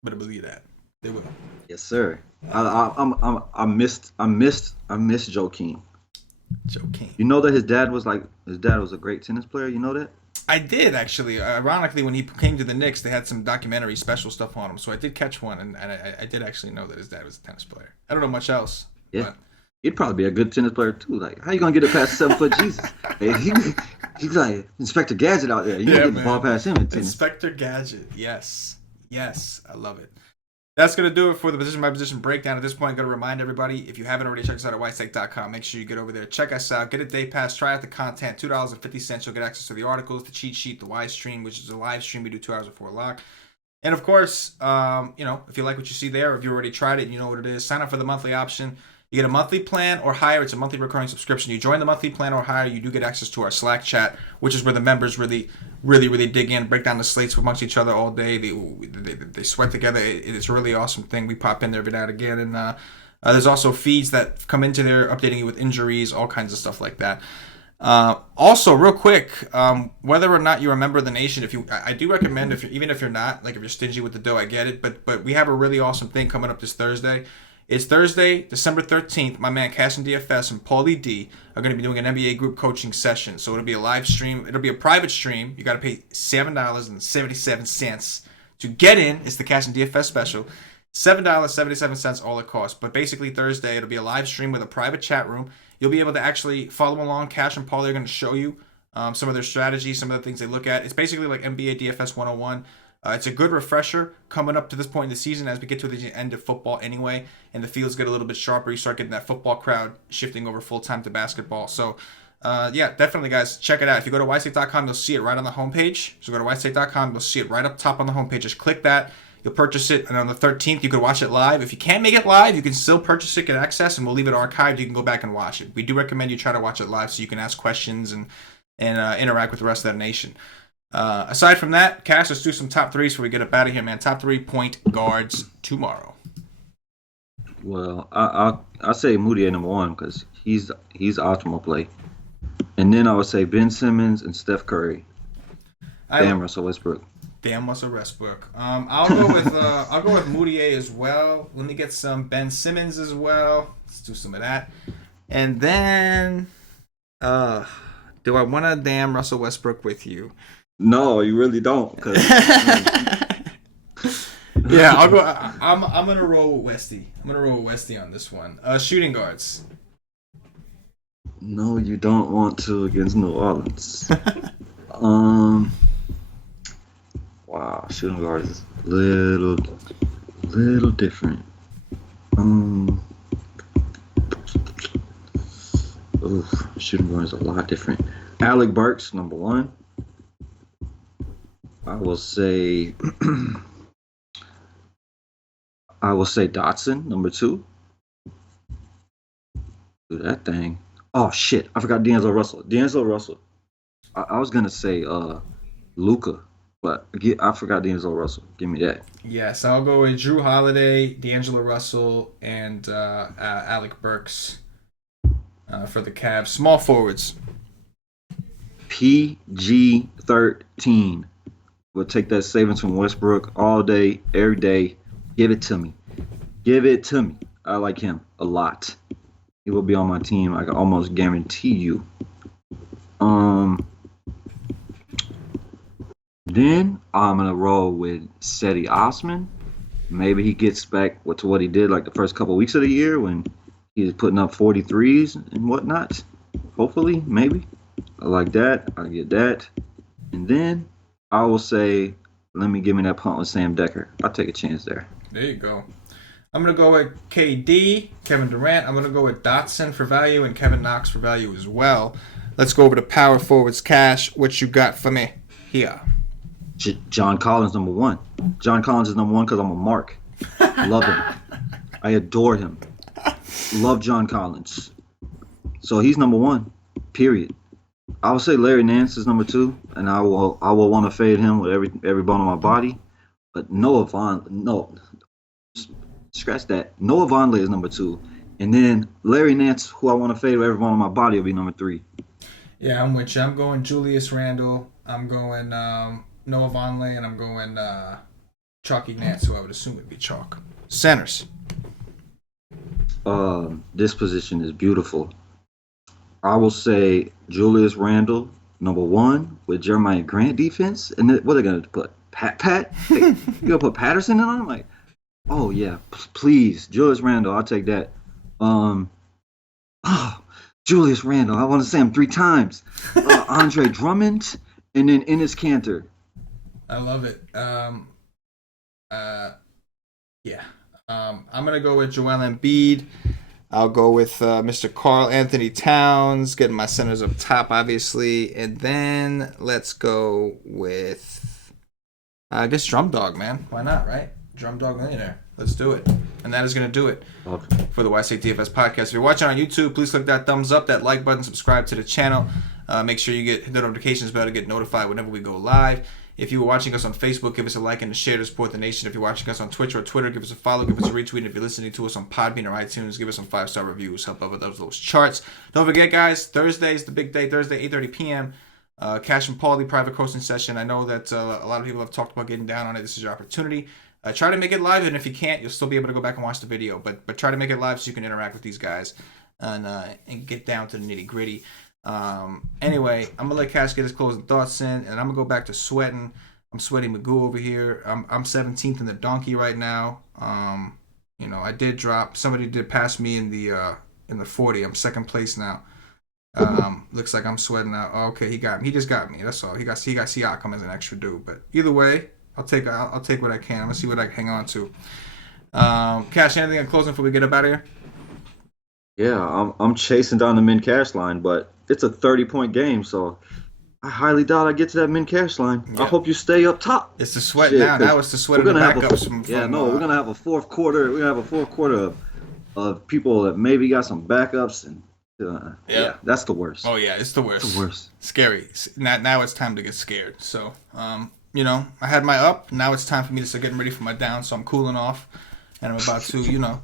But I believe that they will. Yes, sir. I missed Joakim. Joakim. You know that his dad was a great tennis player. You know that? I did actually. Ironically, when he came to the Knicks, they had some documentary special stuff on him, so I did catch one, and I did actually know that his dad was a tennis player. I don't know much else. Yeah. But he'd probably be a good tennis player too. Like, how you gonna get it past 7 foot Jesus? Hey, he's like Inspector Gadget out there. You gonna get the ball past him in tennis. Inspector Gadget, yes, I love it. That's gonna do it for the position by position breakdown. At this point, I'm gonna remind everybody, if you haven't already checked us out at whitestake.com, make sure you get over there, check us out, get a day pass, try out the content. $2.50. You'll get access to the articles, the cheat sheet, the live stream, which is a live stream we do 2 hours before lock. And of course, if you like what you see there, or if you already tried it and you know what it is, sign up for the monthly option. You get a monthly plan or higher. It's a monthly recurring subscription. You join the monthly plan or higher, you do get access to our Slack chat, which is where the members really dig in, break down the slates amongst each other all day. They sweat together. It's a really awesome thing. We pop in there every now and again. And there's also feeds that come into there, updating you with injuries, all kinds of stuff like that. Also, real quick, whether or not you're a member of the nation, I do recommend, even if you're not, like if you're stingy with the dough, I get it. But we have a really awesome thing coming up this Thursday. It's Thursday, December 13th. My man CashinDFS and Paulie D are going to be doing an NBA group coaching session. So it'll be a live stream. It'll be a private stream. You got to pay $7.77 to get in. It's the CashinDFS special. $7.77 all it costs. But basically Thursday, it'll be a live stream with a private chat room. You'll be able to actually follow along. Cash and Paulie are going to show you some of their strategies, some of the things they look at. It's basically like NBA DFS 101. It's a good refresher coming up to this point in the season as we get to the end of football anyway, and the fields get a little bit sharper. You start getting that football crowd shifting over full-time to basketball. So, definitely, guys, check it out. If you go to whitestake.com, you'll see it right on the homepage. So go to whitestake.com, you'll see it right up top on the homepage. Just click that. You'll purchase it, and on the 13th, you can watch it live. If you can't make it live, you can still purchase it, get access, and we'll leave it archived. You can go back and watch it. We do recommend you try to watch it live so you can ask questions and interact with the rest of the nation. Aside from that, Cass, let's do some top threes before we get up out of here, man. Top 3 point guards tomorrow. Well, I'll say Moutier number 1 because he's optimal play, and then I would say Ben Simmons and Steph Curry. Russell Westbrook. I'll go with Moutier as well. Let me get some Ben Simmons as well. Let's do some of that, and then do I want to damn Russell Westbrook with you? No, you really don't. Yeah, I'll go. I'm gonna roll with Westy. On this one. Shooting guards. No, you don't want to against New Orleans. Wow, shooting guards is a little different. Oof, shooting guard is a lot different. Alec Burks, number one. I will say Dotson, number two. Do that thing. Oh shit, I forgot D'Angelo Russell. D'Angelo Russell. I was gonna say Luca, but I forgot D'Angelo Russell. Give me that. Yes, I'll go with Drew Holiday, D'Angelo Russell, and Alec Burks for the Cavs. Small forwards. PG-13. We'll take that savings from Westbrook all day, every day. Give it to me. Give it to me. I like him a lot. He will be on my team. I can almost guarantee you. Then I'm gonna roll with Seti Osman. Maybe he gets back to what he did like the first couple weeks of the year when he was putting up 43s and whatnot. Hopefully, maybe. I like that. I get that. And then I will say, give me that punt with Sam Decker. I'll take a chance there. There you go. I'm going to go with KD, Kevin Durant. I'm going to go with Dotson for value and Kevin Knox for value as well. Let's go over to power forwards. Cash, what you got for me here? John Collins, number one. John Collins is number one because I'm a mark. Love him. I adore him. Love John Collins. So he's number one, period. I would say Larry Nance is number two, and I will want to fade him with every bone in my body. But scratch that. Noah Vonleh is number two, and then Larry Nance, who I want to fade with every bone in my body, will be number three. Yeah, I'm with you. I'm going Julius Randle. I'm going Noah Vonleh, and I'm going Chalky Nance, who I would assume would be chalk. Centers. This position is beautiful. I will say Julius Randle, number one, with Jeremiah Grant defense. And then, what are they going to put? Pat? You going to put Patterson in on him? Like, oh, yeah. Please. Julius Randle, I'll take that. Julius Randle. I want to say him 3 times. Andre Drummond, and then Enes Kanter. I love it. Yeah. I'm going to go with Joel Embiid. I'll go with Mr. Karl Anthony Towns, getting my centers up top, obviously. And then let's go with, I guess, Drum Dog, man. Why not, right? Drum Dog Millionaire. Let's do it. And that is going to do it for the YC DFS podcast. If you're watching on YouTube, please click that thumbs up, that like button, subscribe to the channel. Make sure you hit the notifications bell to get notified whenever we go live. If you were watching us on Facebook, give us a like and a share to support the nation. If you're watching us on Twitch or Twitter, give us a follow, give us a retweet. If you're listening to us on Podbean or iTunes, give us some 5-star reviews. Help out with those charts. Don't forget, guys, Thursday is the big day. Thursday, 8:30 p.m. Cash and Paulie private coaching session. I know that a lot of people have talked about getting down on it. This is your opportunity. Try to make it live, and if you can't, you'll still be able to go back and watch the video. But try to make it live so you can interact with these guys and get down to the nitty gritty. Anyway, I'm gonna let Cash get his closing thoughts in, and I'm gonna go back to sweating. I'm sweating Magoo over here. I'm 17th in the donkey right now. I did drop. Somebody did pass me in the 40. I'm second place now. Looks like I'm sweating out. Oh, okay, he got me. He just got me. That's all. He got Siakam as an extra dude. But either way, I'll take what I can. I'm gonna see what I can hang on to. Cash, anything in closing before we get up out of here? Yeah, I'm chasing down the min cash line, but it's a 30-point game, so I highly doubt I get to that min cash line. Yeah. I hope you stay up top. It's the sweat now. Now it's the sweat of the backups. We're gonna have a fourth quarter. We're gonna have a fourth quarter of people that maybe got some backups, and yeah, that's the worst. Oh yeah, it's the worst. It's the worst. Scary. Now it's time to get scared. So I had my up. Now it's time for me to start getting ready for my down. So I'm cooling off, and I'm about to, I'm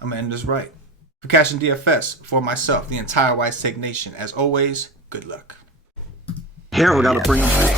gonna end this right. For CashinDFS, for myself, the entire Wise Take Nation. As always, good luck. Here we gotta bring them back.